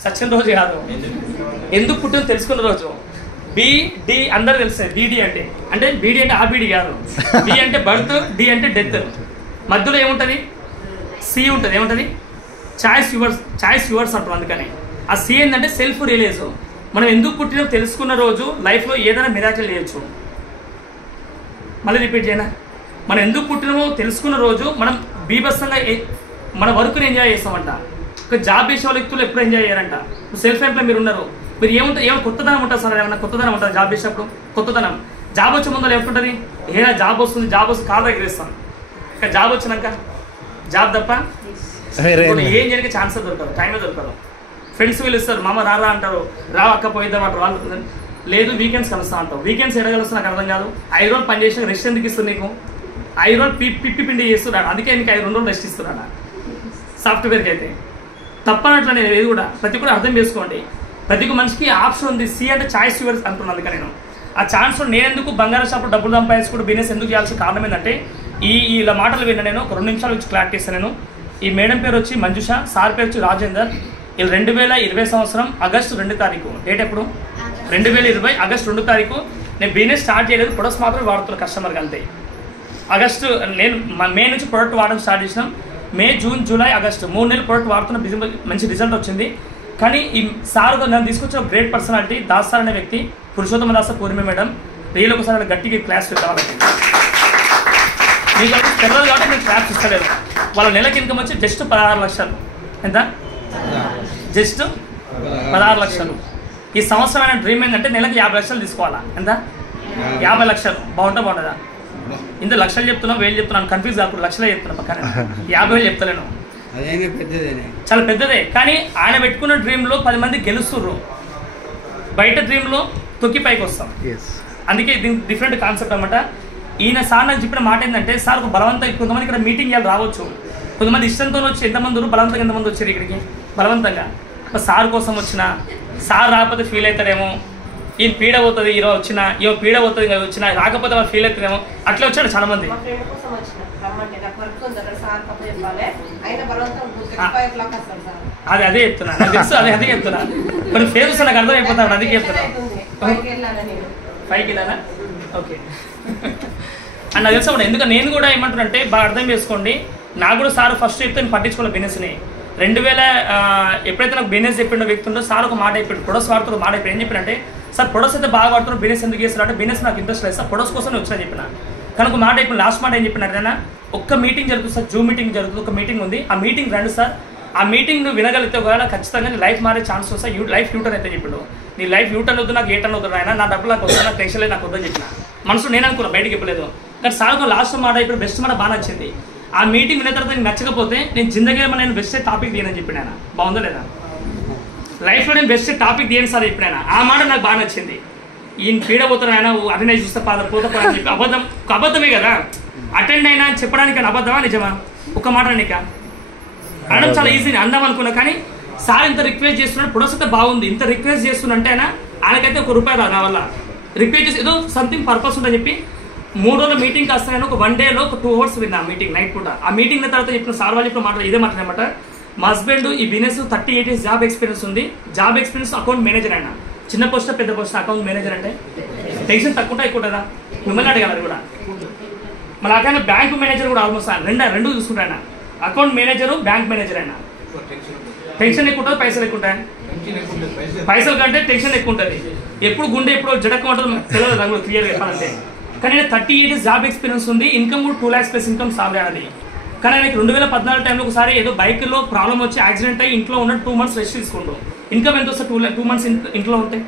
సచిన రోజు కాదు, ఎందుకు పుట్టినో తెలుసుకున్న రోజు. BD అందరూ తెలుస్తాయి. BD అంటే BD అంటే ఆ BD కాదు. B అంటే బర్త్, D అంటే డెత్. మధ్యలో ఏముంటుంది? C ఉంటుంది. ఏముంటుంది? చాయిస్ యువర్స్ అంటారు. అందుకని ఆ C ఏంటంటే సెల్ఫ్ రియలైజ్. మనం ఎందుకు పుట్టినో తెలుసుకున్న రోజు లైఫ్లో ఏదైనా మిరాకిల్ చేయొచ్చు. మళ్ళీ రిపీట్ చేయనా? మనం ఎందుకు పుట్టినమో తెలుసుకున్న రోజు మనం బీభత్సంగా మన వర్క్ని ఎంజాయ్ చేస్తామంట. ఒక జాబ్ చేసే వాళ్ళ వ్యక్తులు ఎప్పుడు ఎంజాయ్ చేయాలంట. సెల్ఫ్ ఎంప్లాయ్ మీరు ఉన్నారు, మీరు ఏమైనా కొత్తదనం ఉంటుంది సార్? ఏమన్నా కొత్తదనం ఉంటుంది జాబ్ చేసేటప్పుడు? కొత్తదనం. జాబ్ వచ్చే ముందు ఏముంటుంది? ఏదైనా జాబ్ వస్తుంది కాలు దగ్గరేస్తాం. ఇంకా జాబ్ వచ్చినాక జాబ్ తప్ప ఏం జరిగే ఛాన్స్ దొరకదు, టైమే దొరకదు. ఫ్రెండ్స్ పిలుస్తారు, మామ రారా అంటారు, రా అక్క పోయిద్దాం అంటారు. వాళ్ళు లేదు వీకెండ్స్ కలుస్తా అంటావు. వీకెండ్స్ ఎడగలుస్తా నాకు అర్థం కాదు. 5 రోజులు పని చేసిన రెస్ట్ ఎందుకు ఇస్తుంది నీకు? 5 రోజులు పిప్పి పిండి చేస్తున్నాడు, అందుకే నీకు 2 రోజులు రెస్ట్ ఇస్తున్నాడా సాఫ్ట్వేర్కి అయితే. తప్పనట్లు నేను ఏది కూడా ప్రతి కూడా అర్థం చేసుకోండి. ప్రతి మనిషికి ఆప్షన్ ఉంది. సి అంటే చాయిస్ యువర్స్ అంటున్నాను. అందుకే నేను ఆ ఛాన్స్ నేను ఎందుకు బంగారం షాప్లో డబ్బులు సంపాదించుకుంటూ బిజినెస్ ఎందుకు చేయాల్సిన కారణం ఏంటంటే ఇలా మాటలు విన్నా నేను ఒక 2 నిమిషాలు వచ్చి క్లారిటీ ఇస్తాను. నేను ఈ మేడం పేరు వచ్చి మంజుష, సార్ పేరు వచ్చి రాజేందర్. వీళ్ళు 2020 సంవత్సరం ఆగస్టు 2 తారీఖు, డేట్ ఎప్పుడు 2020 ఆగస్టు 2 తారీఖు. నేను బిజినెస్ స్టార్ట్ చేయలేదు, ప్రొడక్ట్స్ మాత్రమే వాడుతున్న కస్టమర్కి అంతే. ఆగస్టు నేను మే నుంచి ప్రొడక్ట్ వాడడం స్టార్ట్ చేసినాం. మే, జూన్, జూలై, ఆగస్టు 3 నెలలు ప్రొడక్ట్ వాడుతున్న బిజినెస్ మంచి రిజల్ట్ వచ్చింది. కానీ ఈ సార్ నన్ను తీసుకొచ్చిన గ్రేట్ పర్సనాలిటీ దాస్ సార్ అనే వ్యక్తి, పురుషోత్తమ దాస పూర్ణిమ మేడం. రియల్ ఒకసారి గట్టిగా క్లాస్ కావాలి. మీకు తెలియదు కాబట్టి నేను క్లాస్ ఇస్తలేదు. వాళ్ళ నెలకి ఇన్కమ్ వచ్చి జస్ట్ 16 లక్షలు. ఎంత? జస్ట్ 16 లక్షలు. ఈ సంవత్సరమైన డ్రీమ్ ఏంటంటే నెలకి 50 లక్షలు తీసుకోవాలా? ఎంత? 50 లక్షలు. బాగుంటుందా? ఇంత లక్షలు చెప్తున్నాం, 1000 చెప్తున్నాను, కన్ఫ్యూజ్ కాకుండా లక్షలే చెప్తున్నా. పక్కన 50,000 చెప్తలేను, చాలా పెద్దదే. కానీ ఆయన పెట్టుకున్న డ్రీమ్లో 10 మంది గెలుస్తుర్రు, బయట డ్రీమ్లో తొక్కి పైకి వస్తాం. అందుకే దీనికి డిఫరెంట్ కాన్సెప్ట్ అనమాట. ఈయన సార్ నాకు చెప్పిన మాట ఏంటంటే, సార్ ఒక బలవంతంగా కొంతమంది ఇక్కడ మీటింగ్ ఇవ్వాలి రావచ్చు, కొంతమంది ఇష్టంతో వచ్చి ఎంతమంది బలవంతంగా ఎంతమంది వచ్చారు ఇక్కడికి బలవంతంగా. సార్ కోసం వచ్చిన, సార్ రాకపోతే ఫీల్ అవుతారేమో, ఈయన పీడ పోతుంది, ఈరోజు వచ్చినా ఈయన పీడ పోతుంది, వచ్చినా రాకపోతే వాళ్ళు ఫీల్ అవుతుందేమో, అట్లా వచ్చాడు చాలా మంది. అదే చెప్తున్నా, తెలుసు, అదే చెప్తున్నా. కొన్ని ఫేస్ నాకు అర్థం అయిపోతాను, అందుకే చెప్తున్నా. 5కి వెళ్ళాలా? ఓకే అని నాకు తెలుసు. ఎందుకంటే నేను కూడా ఏమంటానంటే బాగా అర్థం చేసుకోండి. నాకు కూడా సార్ ఫస్ట్ చెప్తే నేను పట్టించుకోవాలి బిజినెస్ని. 2000 ఎప్పుడైతే నాకు బిజినెస్ చెప్పిన వ్యక్తి ఉందో సార్ ఒక మాట చెప్పాడు, ప్రొడక్ట్స్ వాడుతున్న మాట చెప్పాడు. ఏం చెప్పినంటే, సార్ ప్రొడక్ట్స్ అయితే బాగా వాడుతున్నారు, బిజినెస్ ఎందుకు చేస్తారు అంటే, బిజినెస్ నాకు ఇంట్రెస్ట్ లేదు సార్, ప్రొడక్ట్స్ కోసం వచ్చినా చెప్పిన. కానీ ఒక మాట చెప్పిన, లాస్ట్ మాట ఏం చెప్పినారైనా, ఒక్క మీటింగ్ జరుగుతుంది సార్, జూమ్ మీటింగ్ జరుగుతుంది, ఒక మీటింగ్ ఉంది, ఆ మీటింగ్ రండి సార్, ఆ మీటింగ్ నువ్వు వినగలిగితే ఒకవేళ ఖచ్చితంగా నీ లైఫ్ మారే ఛాన్స్ వస్తాయి. లైఫ్ యూటర్న్ అయితే చెప్పాడు. నీ లైఫ్ యూటర్న్ వద్దు, నాకు ఏ టర్న్ వద్దు ఆయన, నా డబ్బులు నాకు వద్దు, నాకు టెన్షన్ లేదు, నాకు వద్దని చెప్పిన. మనసు నేను అనుకున్నా, బయటకి చెప్పలేదు. కానీ సార్ లాస్ట్ మాట ఇప్పుడు బెస్ట్ మాట బాగా నచ్చింది. ఆ మీటింగ్ విన్న తర్వాత నీకు నచ్చకపోతే నేను జిందగీ నేను బెస్ట్ టాపిక్ తీయనని చెప్పిన ఆయన. బాగుందా లేదా? లైఫ్లో నేను బెస్ట్ టాపిక్ తీయను సార్ చెప్పిన ఆయన. ఆ మాట నాకు బాగా నచ్చింది. ఈయన పీడ పోతారు ఆయన, అటెండ్ చూస్తే పోతాను చెప్పి అబద్ధం, ఒక అబద్ధమే కదా అటెండ్ అయినా అని చెప్పడానికి. అబద్ధమా నిజమా? ఒక మాట నీక అనడం చాలా ఈజీ అందాం అనుకున్నా. కానీ సార్ ఇంత రిక్వెస్ట్ చేస్తున్నాడు, ప్రొడక్ట్స్ బాగుంది, ఇంత రిక్వెస్ట్ చేస్తున్నంటే ఆయనకైతే ₹1 రాదు. నా వల్ల రిక్వెస్ట్ చేసి ఏదో సంథింగ్ పర్పస్ ఉందని చెప్పి 3 రోజుల మీటింగ్ కాస్తాను. ఒక 1 డేలో ఒక 2 అవర్స్ విన్నా మీటింగ్, నైట్ పూట. ఆ మీటింగ్ తర్వాత చెప్పిన సార్ వాళ్ళు ఇప్పుడు ఇదే మాట్లాడమాట. మా హస్బెండ్ ఈ బిజినెస్ 38 years జాబ్ ఎక్స్పీరియన్స్ ఉంది, జాబ్ ఎక్స్పీరియన్స్ అకౌంట్ మేనేజర్ అయినా, చిన్న పోస్ట్ పెద్ద పోస్ట్ అకౌంట్ మేనేజర్ అంటే టెన్షన్ తక్కువ ఎక్కువ కదా, మిమ్మల్ని అడగాలి కూడా. మళ్ళీ అక్కడ బ్యాంక్ మేనేజర్ కూడా ఆల్మోస్ట్ రెండు చూసుకుంటా. అకౌంట్ మేనేజరు, బ్యాంక్ మేనేజర్ అయినా టెన్షన్ ఎక్కువ ఉంటుంది, పైసలు ఎక్కువ ఉంటాయి. పైసలు కంటే టెన్షన్ ఎక్కువ ఉంటుంది. ఎప్పుడు గుండె ఎప్పుడు జడక్క ఉంటుంది తెలియదు రంగులు క్లియర్ చెప్పాలంటే. కానీ 38 years జాబ్ ఎక్స్పీరియన్స్ ఉంది, ఇన్కమ్ కూడా 2 lakhs ప్లస్ ఇన్కమ్ సాలరీ అనేది. కానీ ఆయనకి 2014 టైంలో ఒకసారి ఏదో బైక్లో ప్రాబ్లం వచ్చి యాక్సిడెంట్ అయ్యి ఇంట్లో ఉన్న 2 months రెస్ట్ తీసుకుంటాం. ఇన్కమ్ ఎంత వస్తే 2 months ఇంట్లో ఉంటే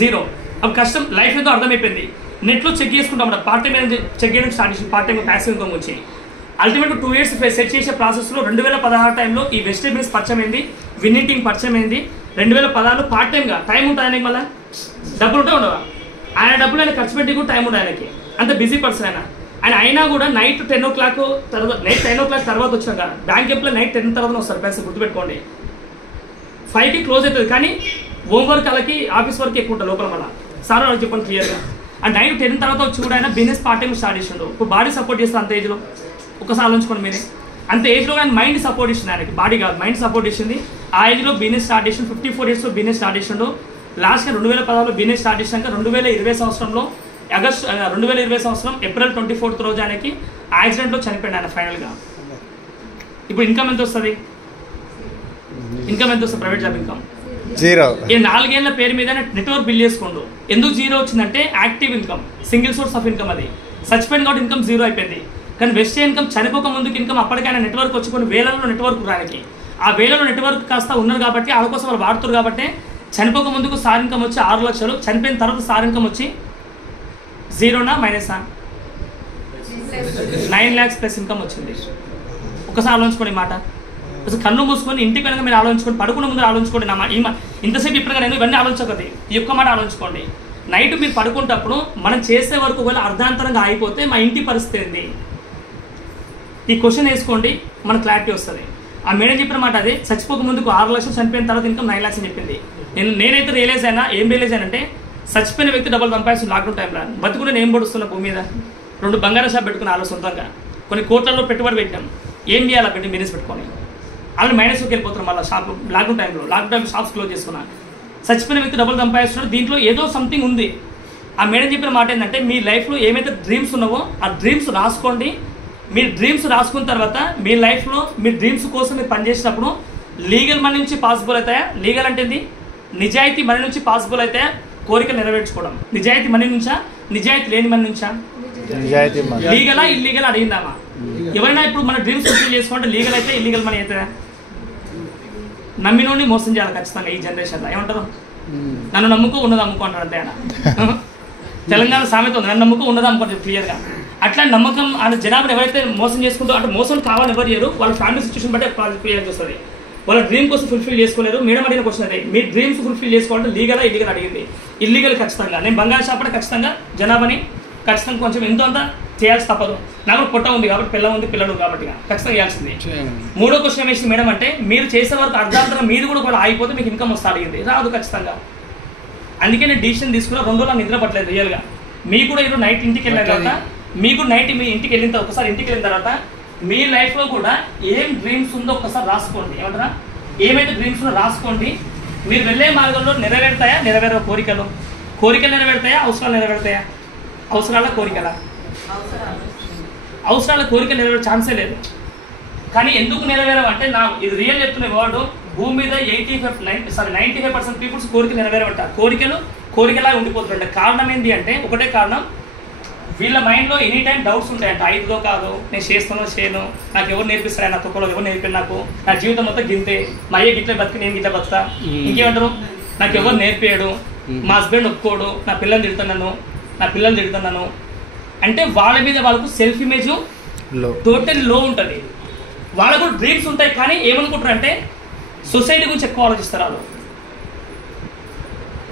0. అప్పుడు కష్టం లైఫ్ ఏదో అర్థమైపోయింది. నెట్లో చెక్ చేసుకుంటాం, పార్ట్ టైం చెక్ చేయడం స్టార్ట్ చేసి పార్ట్ టైం ప్యాసివ్ ఇన్కమ్ వచ్చి అల్టిమేట్గా 2 years సెట్ చేసే ప్రాసెస్లో 2016 టైంలో ఈ వెస్టేజ్ బిజినెస్ పరిచయం అయింది, విన్నింగ్ టీమ్ పరిచయం అయింది. 2016 పార్ట్ టైంగా టైం ఉంటుంది ఆయనకి, మళ్ళీ డబ్బులు ఉంటే ఉండవా, ఆయన డబ్బులు ఆయన ఖర్చు పెట్టి కూడా టైం ఉంది ఆయనకి, అంత బిజీ పర్సన్ ఆయన అయినా కూడా నైట్ 10 o'clock తర్వాత, నైట్ 10 o'clock తర్వాత వచ్చినాక బ్యాంక్ ఎంప్లాయ్ నైట్ 10 తర్వాత వస్తారు, పైసలు గుర్తుపెట్టుకోండి. 5కి క్లోజ్ అవుతుంది. కానీ హోంవర్క్ అలాకి ఆఫీస్ వర్క్ ఎక్కువ ఉంటుంది లోపల. మళ్ళీ సార్ వాళ్ళకి చెప్పండి క్లియర్గా. అండ్ నైట్ 10 తర్వాత వచ్చి కూడా ఆయన బిజినెస్ పార్ట్ టైం స్టార్ట్ చేసిండు. ఇప్పుడు బాడీ సపోర్ట్ చేస్తారు అంత ఏజ్లో, ఒకసారి ఆలోచించుకోండి మీరే. అంత ఏజ్లో ఆయన మైండ్ సపోర్ట్ ఇచ్చింది, ఆయనకి బాడీ కాదు మైండ్ సపోర్ట్ ఇచ్చింది. ఆ ఏజ్లో బిజినెస్ స్టార్ట్ చేసిండు, 54 yearsలో బిజినెస్ స్టార్ట్ చేసిండు. లాస్ట్గా 2016లో బిజినెస్ స్టార్ట్ చేసినాక 2020 సంవత్సరంలో ఆగస్ట్ 2020 సంవత్సరం April 24th రోజు ఆయనకి యాక్సిడెంట్లో చనిపోయాడు ఆయన ఫైనల్గా. ఇప్పుడు ఇన్కమ్ ఎంత వస్తుంది? ఇన్కమ్ ఎంత వస్తుంది? Private job income 0. ఈ 4 ఏళ్ల పేరు మీద నెట్వర్క్ బిల్ చేసుకోండు. ఎందుకు 0 వచ్చిందంటే active income, single source of income. అది సస్పెండ్ కాబట్టి ఇన్కమ్ 0 అయిపోయింది. కానీ వెస్ట్ ఇన్కమ్ చనిపోక ముందుకు ఇన్కమ్ అప్పటికైనా నెట్వర్క్ వచ్చి కొన్ని వేలలో నెట్వర్క్ రానికి, ఆ వేలలో నెట్వర్క్ కాస్త ఉన్నారు కాబట్టి వాళ్ళ కోసం వాళ్ళు వాడుతారు కాబట్టి చనిపోక ముందుకు సార్ ఇన్కమ్ వచ్చి 6 లక్షలు, చనిపోయిన తర్వాత సార్ ఇన్కమ్ వచ్చి 0నా మైనసా 9 lakhs ప్లస్ ఇన్కమ్ వచ్చింది. ఒకసారి ఆలోచించుకోండి మాట. అసలు కళ్ళు మూసుకొని ఇంటికి వెనక మీరు ఆలోచించుకోండి, పడుకున్న ముందు ఆలోచించుకోండి. ఇంతసేపు ఇప్పుడు నేను ఇవన్నీ ఆలోచించకది, ఈ ఒక్క మాట ఆలోచించుకోండి. నైట్ మీరు పడుకుంటప్పుడు మనం చేసే వరకు ఒకవేళ అర్ధాంతరంగా అయిపోతే మా ఇంటి పరిస్థితి ఏంది? ఈ క్వశ్చన్ వేసుకోండి, మన క్లారిటీ వస్తుంది. ఆ మేడం చెప్పిన మాట అదే, చచ్చిపోక ముందుకు 6 లక్షలు, చనిపోయిన తర్వాత ఇన్కమ్ 9 lakhs అని చెప్పింది. నేనైతే రియలైజ్ అయినా, ఏం రియలైజ్ అయినంటే చచ్చిపోయిన వ్యక్తి డబ్బులు సంపాదిస్తుంది లాక్డౌన్ టైంలో. బతుకుని నేను పొడుస్తున్నా భూమి మీద, 2 బంగారం షాప్ పెట్టుకుని వాళ్ళు సొంతంగా కొన్ని కోట్లలో పెట్టుబడి పెట్టాం. ఏం చేయాలి పెట్టి బిజినెస్ పెట్టుకొని వాళ్ళు మైనస్కి వెళ్ళిపోతున్నారు. మళ్ళీ shop lockdown time shops close చేసుకున్నాను. చచ్చిపోయిన వ్యక్తి డబ్బులు సంపాదిస్తున్నాడు, దీంట్లో ఏదో సంథింగ్ ఉంది. ఆ మేడం చెప్పిన మాట ఏంటంటే మీ లైఫ్లో ఏమైతే డ్రీమ్స్ ఉన్నావో ఆ డ్రీమ్స్ రాసుకోండి. మీరు డ్రీమ్స్ రాసుకున్న తర్వాత మీ లైఫ్లో మీ డ్రీమ్స్ కోసం మీరు పనిచేసినప్పుడు లీగల్ మనీ నుంచి పాసిబుల్ అవుతాయా? లీగల్ అంటే నిజాయితీ మనీ నుంచి పాసిబుల్ అవుతాయా? కోరికలు నెరవేర్చుకోవడం. నిజాయితీ మనీ నుంచా, నిజాయితీ లేని మనీ నుంచా? లీగలా ఇల్లీగల్ అడిగిందామా? ఎవరైనా ఇప్పుడు మన డ్రీమ్స్ ఫుల్ఫిల్ చేసుకుంటే లీగల్ అయితే ఇల్లీగల్ మనీ అవుతుందా? నమ్మినోని మోసం చేయాలి ఖచ్చితంగా ఈ జనరేషన్లో. ఏమంటారు? నన్ను నమ్ముకో ఉన్నది అమ్ముకో అంటారు అంతే. ఆయన తెలంగాణ సామెత ఉంది, నన్ను నమ్ముకో ఉన్నది అమ్ముకుంటారు క్లియర్గా. అట్లా నమ్మకం ఆ జనాభాని ఎవరైతే మోసం చేసుకుంటూ అంటే మోసం కావాలని ఎవరు చేయరు, వాళ్ళ ఫ్యామిలీ సిచ్యువేషన్ బట్టి క్లియర్ వస్తుంది. వాళ్ళ డ్రీమ్ కోసం ఫుల్ఫిల్ చేసుకోలేరు. మేడం అడిగిన క్వశ్చన్ అదే, మీ డ్రీమ్స్ ఫుల్ఫిల్ చేసుకోవాలంటే లీగలా ఇల్లీగల్ అడిగింది. ఇల్లీగల్ ఖచ్చితంగా. నేను బంగారు షాప్ అంటే ఖచ్చితంగా జనాభాని ఖచ్చితంగా కొంచెం ఎంతో అంత చేయాల్సి తప్పదు. నాకు పొట్ట ఉంది కాబట్టి, పిల్ల ఉంది, పిల్లలు కాబట్టి ఖచ్చితంగా చేయాల్సింది. 3వ క్వశ్చన్ వేసింది మేడం అంటే మీరు చేసే వరకు అర్ధాంతరం మీరు కూడా ఒకవేళ ఆగిపోతే మీకు ఇన్కమ్ వస్తా అడిగింది. రాదు ఖచ్చితంగా. అందుకే నేను డిసిషన్ తీసుకున్నా. 2 రోజులు నిద్ర పట్టలేదు రియల్గా. మీకు కూడా ఈరోజు నైట్ ఇంటికి వెళ్ళిన తర్వాత, మీకు నైట్ మీ ఇంటికి వెళ్ళిన తర్వాత ఒకసారి ఇంటికి వెళ్ళిన తర్వాత మీ లైఫ్లో కూడా ఏం డ్రీమ్స్ ఉందో ఒకసారి రాసుకోండి. ఏమంటారా? ఏమైతే డ్రీమ్స్ ఉందో రాసుకోండి. మీరు వెళ్ళే మార్గంలో నెరవేరుతాయా, నెరవేరవ కోరికలు? కోరికలు నెరవేరుతాయా, అవసరాలు నెరవేరుతాయా? అవసరాల కోరికల? అవసరాల కోరికలు నెరవేరే ఛాన్సే లేదు. కానీ ఎందుకు నెరవేరవంటే ఇది రియల్ చెప్తున్న వర్డ్, భూమి మీద 95% పీపుల్స్ కోరికలు నెరవేరవంట. కోరికలా ఉండిపోతుందంట. కారణం ఏంటి అంటే ఒకటే కారణం, వీళ్ళ మైండ్లో ఎనీ టైం డౌట్స్ ఉంటాయంట. ఐదుదో కాదు, నేను చేస్తానో చేయను, నాకు ఎవరు నేర్పిస్తారా, నా తొక్కలో ఎవరు నేర్పారు, నా జీవితం మొత్తం గింతే, మా అయ్య గిట్ల బతుకు, నేను గిట్ల బతుకుతా. ఇంకేమంటారు? నాకు ఎవరు నేర్పాడు, మా హస్బెండ్ ఒప్పుకోడు, నా పిల్లల్ని తిడుతున్నాను అంటే వాళ్ళ మీద వాళ్ళకు సెల్ఫ్ ఇమేజ్ టోటల్ లో ఉంటుంది. వాళ్ళకు డ్రీమ్స్ ఉంటాయి కానీ ఏమనుకుంటారు అంటే సొసైటీ గురించి ఎక్కువ ఆలోచిస్తారు వాళ్ళు.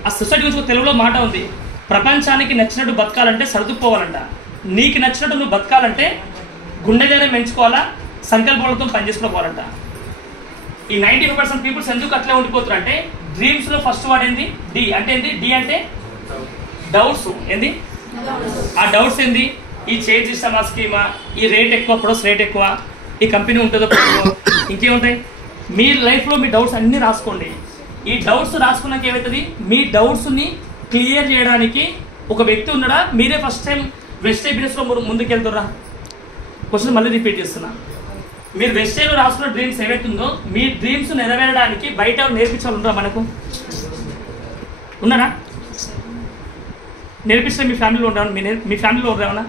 ఆ సొసైటీ గురించి తెలుగులో మాట ఉంది, ప్రపంచానికి నచ్చినట్టు బతకాలంటే సర్దుకుపోవాలంట. నీకు నచ్చినట్టు నువ్వు బతకాలంటే గుండె ధైర్యం పెంచుకోవాలా, సంకల్పాలతో పనిచేసుకోవాలంట. ఈ 95% పీపుల్స్ ఎందుకు అట్లా ఉండిపోతారు అంటే డ్రీమ్స్లో ఫస్ట్ వాడు ఏంది? డి అంటే ఏంది? డి అంటే డౌట్స్. ఏంది ఆ డౌట్స్? ఏంది? ఈ చేంజ్ ఇస్తామా స్కీమా, ఈ రేట్ ఎక్కువ, ప్రొడక్ట్స్ రేట్ ఎక్కువ, ఈ కంపెనీ ఉంటుందో ఇంకేముంటాయి? మీ లైఫ్లో మీ డౌట్స్ అన్నీ రాసుకోండి. ఈ డౌట్స్ రాసుకున్నాక ఏమవుతుంది? మీ డౌట్స్ని క్లియర్ చేయడానికి ఒక వ్యక్తి ఉన్నాడా? మీరే ఫస్ట్ టైం వెస్టేజ్ బిజినెస్లో ముందుకెళ్తురా? క్వశ్చన్ మళ్ళీ రిపీట్ చేస్తున్నా. మీరు వెస్టేజ్లో రాసుకున్న డ్రీమ్స్ ఏవైతుందో మీ డ్రీమ్స్ నెరవేరడానికి బయట నేర్పించాలి ఉండరా? మనకు ఉన్నారా? నేర్పిస్తే మీ ఫ్యామిలీలో ఉండేవన్నా? మీ ఫ్యామిలీలో ఉండేవన్నా?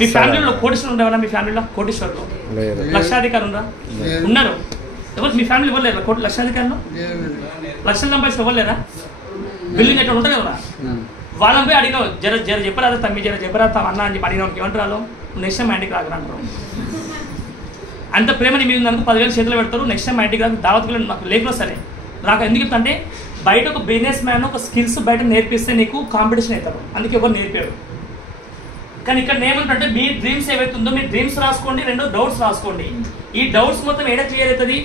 మీ ఫ్యామిలీలో కోటీశ్వరులు ఉండేవన్నా? మీ ఫ్యామిలీలో కోటీశ్వరులు లక్షాధికారులు ఉండరా? ఉన్నారు. ఎవరు మీ ఫ్యామిలీ ఇవ్వలేరా లక్షాధికారులు? లక్షల సంపాదించిన ఇవ్వలేరా? బిల్డింగ్ ఎట్లా ఉంటుంది కదా, వాళ్ళని పోయి అడిగినావు, జర చెప్పరాదా తమ్మి, చెప్పరా అన్న అని చెప్పి అడిగినాం. ఏమంటారు? నెక్స్ట్ టైం మా ఇంటికి రాకరంటారు. అంత ప్రేమ నీ మీద ఉందనుకో 10,000 చేతిలో పెడతారు. నెక్స్ట్ టైం మా ఇంటికి రాక దావత్తులు నాకు లేఖలో సరే రాక. ఎందుకు చెప్తాంటే బయట ఒక బిజినెస్ మ్యాన్ ఒక స్కిల్స్ బయట నేర్పిస్తే నీకు కాంపిటీషన్ అవుతారు. అందుకే ఎవరు నేర్పారు. కానీ ఇక్కడ ఏమంటే మీ డ్రీమ్స్ ఏవైతుందో మీ డ్రీమ్స్ రాసుకోండి, 2 డౌట్స్ రాసుకోండి. ఈ డౌట్స్ మొత్తం ఏడా క్లియర్ అవుతుంది?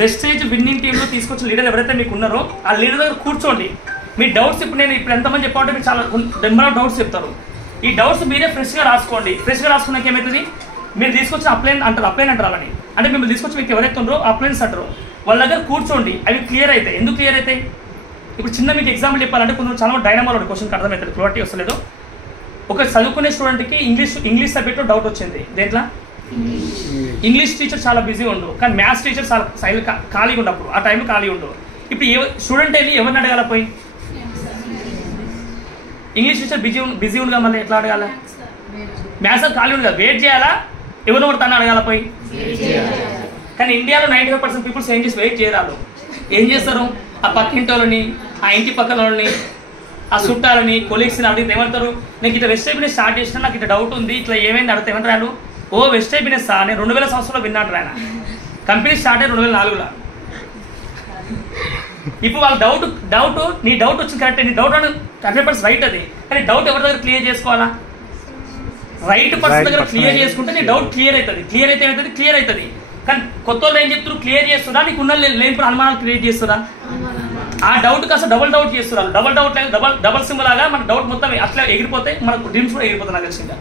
వెస్టేజ్ విన్నింగ్ టీంలో తీసుకొచ్చిన లీడర్ ఎవరైతే మీకు ఉన్నారో ఆ లీడర్ దగ్గర కూర్చోండి. మీ డౌట్స్ ఇప్పుడు ఎంతమంది చెప్పాలంటే మీరు చాలా నెంబర్ ఆఫ్ డౌట్స్ చెప్తారు. ఈ డౌట్స్ మీరే ఫ్రెష్గా రాసుకోండి. ఫ్రెష్గా రాసుకున్నాక ఏమవుతుంది? మీరు తీసుకొచ్చిన అప్లైన్ అంటారు వాళ్ళని, అంటే మిమ్మల్ని తీసుకొచ్చి మీకు ఎవరైతే ఉన్నారో అప్లైన్స్ అంటారు, వాళ్ళ దగ్గర కూర్చోండి. అవి క్లియర్ అవుతాయి. ఎందుకు క్లియర్ అవుతాయి? ఇప్పుడు చిన్న మీకు ఎగ్జాంపుల్ చెప్పాలంటే కొంచెం చాలా డైనమాలో క్వశ్చన్ అర్థమవుతుంది, క్లారిటీ వస్తలేదు. ఒక చదువుకునే స్టూడెంట్కి ఇంగ్లీష్ సబ్జెక్ట్లో డౌట్ వచ్చింది. దేంట్లో? ఇంగ్లీష్ టీచర్ చాలా బిజీ ఉండు, కానీ మ్యాథ్స్ టీచర్ చాలా సైలెంట్ ఖాళీగా ఉన్నప్పుడు ఆ టైంలో ఖాళీ ఉండు. ఇప్పుడు స్టూడెంట్ వెళ్ళి ఎవరిని అడగాల? పోయి ఇంగ్లీష్ టీచర్ బిజీ ఉండగా మళ్ళీ ఎట్లా అడగాల? మ్యాథ్స్ ఖాళీ ఉండదు కదా, వెయిట్ చేయాలా? ఎవరిని కొడతాను అడగాల పోయి. కానీ ఇండియాలో 95% పీపుల్స్ ఏం చేసి వెయిట్ చేయరాలు. ఏం చేస్తారు? ఆ పక్కింటి వాళ్ళని, ఆ ఇంటి పక్కన వాళ్ళని, ఆ చుట్టాలని, కొలీగ్స్ని అడిగితే ఏమంటారు? నేను ఇట్లా వెస్టేజ్ బిజినెస్ స్టార్ట్ చేసినా, నాకు ఇట్లా డౌట్ ఉంది, ఇట్లా ఏమైంది అడిగితే ఏమంటారు? ఓ వెస్టేజ్ బిజినెస్ నేను 2000 సంవత్సరంలో విన్నాడు ఆయన. కంపెనీ స్టార్ట్ అయ్యి 2004లో. ఇప్పుడు వాళ్ళ డౌట్ నీ డౌట్ వచ్చింది కరెక్ట్, నీ డౌట్ 100% రైట్ అది, కానీ డౌట్ ఎవరి దగ్గర క్లియర్ చేసుకోవాలా? రైట్ పర్సన్ దగ్గర క్లియర్ చేసుకుంటే నీ డౌట్ క్లియర్ అవుతుంది. క్లియర్ అవుతుంది. కానీ కొత్త వాళ్ళు ఏం చెప్తారు, క్లియర్ చేస్తురా, నీకు ఉన్న లేని అనుమానాలు క్రియేట్ చేస్తురా, ఆ డౌట్ కాస్త డబుల్ డౌట్ చేస్తున్నారు. డబుల్ డౌట్ డబుల్ సింబల్ లాగా మన డౌట్ మొత్తం అట్లా ఎగిరిపోతే మనకు డ్రీమ్స్ కూడా ఎగిరిపోతుంది. నాకు తెలిసిందా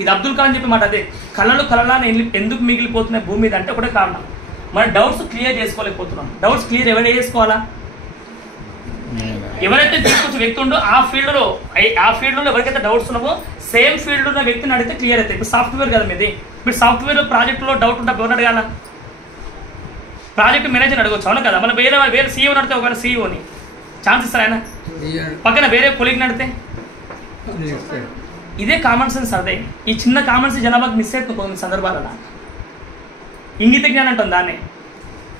ఇది అబ్దుల్ కలాం చెప్పే మాట అదే, కళలా ఎందుకు మిగిలిపోతున్నాయి భూమి మీద అంటే ఒకటే కారణం, మన డౌట్స్ క్లియర్ చేసుకోలేకపోతున్నాం. డౌట్స్ క్లియర్ ఎవరు చేసుకోవాలా? ఎవరైతే తీసుకొచ్చే వ్యక్తి ఉండో ఆ ఫీల్డ్లో ఎవరికైతే డౌట్స్ ఉన్నావో సేమ్ ఫీల్డ్ ఉన్న వ్యక్తిని అడిగితే క్లియర్ అవుతాయి. ఇప్పుడు సాఫ్ట్వేర్ కదా మీది, మీరు సాఫ్ట్వేర్ ప్రాజెక్టులో డౌట్ ఉంటే ఎవరు అడగాల? ప్రాజెక్ట్ మేనేజర్ అడగవచ్చు, అవును కదా. మనం వేరే సీఈఓ నడితే ఒకవేళ సీఈఓని ఛాన్స్ ఇస్తారు ఆయన, పక్కన వేరే కొలీగ్ నడితే. ఇదే కామన్ సెన్స్. అదే ఈ చిన్న కామన్ సెన్స్ జనాభాకి మిస్ అవుతుంది కొన్ని సందర్భాలలో. ఇంగిత జ్ఞానం అంటుంది దాన్ని.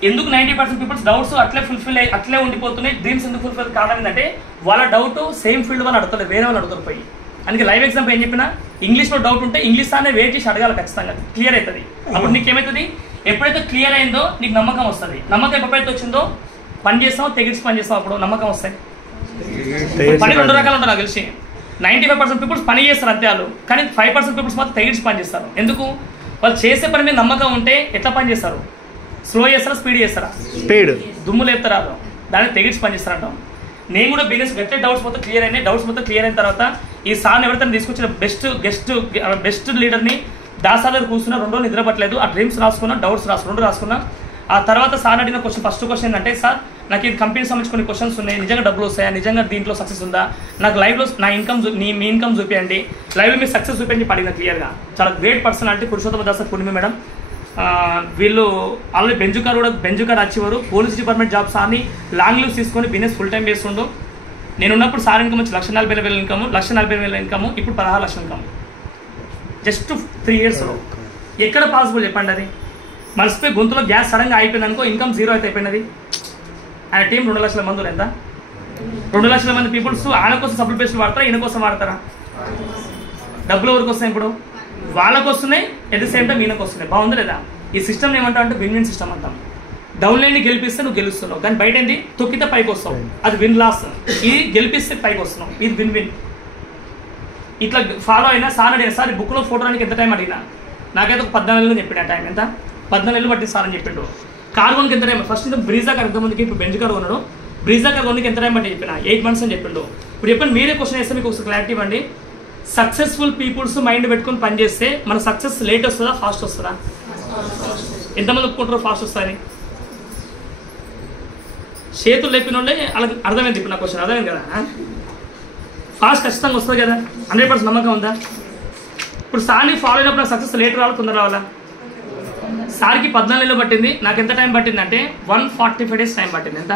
ఎందుకు 90% పీపుల్స్ డౌట్స్ అట్లే ఉండిపోతున్నాయి, డ్రీమ్స్ ఎందుకు ఫుల్ఫిల్ కావడం ఏంటంటే వాళ్ళ డౌట్ సేమ్ ఫీల్డ్ వాళ్ళు అడగలేదు, వేరే వాళ్ళు అడుగుతారు పోయి. అందుకే లైవ్ ఎగ్జాంపుల్ ఏం చెప్పినా, ఇంగ్లీష్లో డౌట్ ఉంటే ఇంగ్లీష్ అనే వెయిట్ చేసి అడగాలి ఖచ్చితంగా, క్లియర్ అవుతుంది. అప్పుడు నీకేమవుతుంది, ఎప్పుడైతే క్లియర్ అయిందో నీకు నమ్మకం వస్తుంది. నమ్మకం ఎప్పుడైతే వచ్చిందో పని చేస్తావు, తెగిసి పని చేస్తావు, అప్పుడు నమ్మకం వస్తాయి. పని 2 రకాలు ఉంటారు నాకు తెలిసి. 95% పీపుల్స్ పని చేస్తారు అంతే వాళ్ళు, కానీ 5% పీపుల్స్ మాత్రం తెగిసి పని చేస్తారు. ఎందుకు? వాళ్ళు చేసే పని మీద నమ్మకం ఉంటే ఎట్లా పని చేస్తారు? స్లో చేస్తారా, స్పీడ్ చేస్తారా? స్పీడ్. దుమ్ము లేపుతారా, దాన్ని తెగిసి పని చేస్తారంటాం. నేను కూడా బిజినెస్ ఎట్లా డౌట్స్ మొత్తం క్లియర్ అయినాయి. డౌట్స్ మొత్తం క్లియర్ అయిన తర్వాత ఈ సార్ని ఎవరితో తీసుకొచ్చిన బెస్ట్ లీడర్ని దాసాలు కూర్చున్నా, 2 రోజులు నిద్రపట్టలేదు. ఆ డ్రీమ్స్ రాసుకున్నా, డౌట్స్ 2 రాసుకున్నా. ఆ తర్వాత సార్ అడిగిన ఫస్ట్ క్వశ్చన్ ఏంటంటే, సార్ నాకు ఇది కంపెనీ సంబంధించి కొన్ని క్వశ్చన్స్ ఉన్నాయి, నిజంగా డబ్బులు వస్తాయా, నిజంగా దీంట్లో సక్సెస్ ఉందా, నాకు లైవ్లో నా ఇన్కమ్ మీ ఇన్కమ్ చూపించండి, లైవ్లో మీ సక్సెస్ చూపించి అడిగిన క్లియర్గా. చాలా గ్రేట్ పర్సనాలిటీ పురుషోత్తమ దాస్ పూర్ణిమ మేడం. వీళ్ళు ఆల్రెడీ బెంజుకార్ వచ్చేవారు, పోలీస్ డిపార్ట్మెంట్ జాబ్. సార్ని లాంగ్ లీవ్స్ తీసుకొని బిజినెస్ ఫుల్ టైం చేస్తుండు. నేను ఉన్నప్పుడు సార్ ఇన్కమ్ వచ్చి 1,40,000 ఇన్కమ్, 1,40,000 ఇన్కమ్, ఇప్పుడు 16 లక్షల ఇన్కమ్ జస్ట్ 3 ఇయర్స్లో. ఎక్కడ పాసిబుల్ చెప్పండి? అది మనసుపై గొంతులో గ్యాస్ సడన్గా అయిపోయింది అనుకో, ఇన్కమ్ 0 అయితే అయిపోయినది. ఆయన టీం 2 లక్షల మంది. ఎంత? 2 లక్షల మంది పీపుల్స్ ఆయన కోసం సబ్బులు పేస్ట్ వాడతారా, ఈయన కోసం వాడతారా? డబ్బులు ఎవరికి వస్తాయి? ఇప్పుడు వాళ్ళకు వస్తున్నాయి, ఎట్ ది సేమ్ టైం ఈయనకు వస్తున్నాయి. బాగుంది లేదా? ఈ సిస్టమ్ ఏమంటాం అంటే విన్ సిస్టమ్ అంటాం. డౌన్ లైన్ని గెలిపిస్తే నువ్వు గెలుస్తున్నావు, కానీ బయట ఏంది తొక్కితే పైకి వస్తావు, అది విన్ లాస్. ఇది గెలిపిస్తే పైకి వస్తున్నావు, ఇది విన్. ఇట్లా ఫాలో అయినా సార్ అడిగిన, సార్ బుక్లో ఫోటో రానికి ఎంత టైం అడిగినా, నాకైతే ఒక 14 నెలలు చెప్పిన టైం. ఎంత? 14 నెలలు పట్టింది సార్ అని చెప్పిండు. కార్ కొనికి ఎంత టైం? ఫస్ట్ బ్రీజా కార్ ఎంతమందికి, ఇప్పుడు బెంజ్ కార్ కొన్నాడు, బ్రీజా కార్ కొనికి ఎంత టైం అంటే చెప్పిన 8 months అని చెప్పిండు. ఇప్పుడు చెప్పండి, మీరే క్వశ్చన్ వేస్తే మీకు ఒకసారి క్లారిటీ ఇవ్వండి. సక్సెస్ఫుల్ పీపుల్స్ మైండ్ పెట్టుకొని పని చేస్తే మన సక్సెస్ లేట్ వస్తుందా, ఫాస్ట్ వస్తుందా? ఎంతమంది ఒప్పుకుంటారో ఫాస్ట్ వస్తాయని? చేతులు లేపిన వాళ్ళే వాళ్ళకి అర్థమైంది. ఇప్పుడు నా క్వశ్చన్ అర్థమైంది కదా? ఫాస్ట్ ఖచ్చితంగా వస్తుంది కదా, 100% నమ్మకం ఉందా? ఇప్పుడు సార్ని ఫాలో అయినప్పుడు నాకు సక్సెస్ లేట్ రావాలి, తొందర రావాలా? సార్కి 14 నెలలు పట్టింది, నాకు ఎంత టైం పట్టింది అంటే 145 days టైం పట్టింది. ఎంత?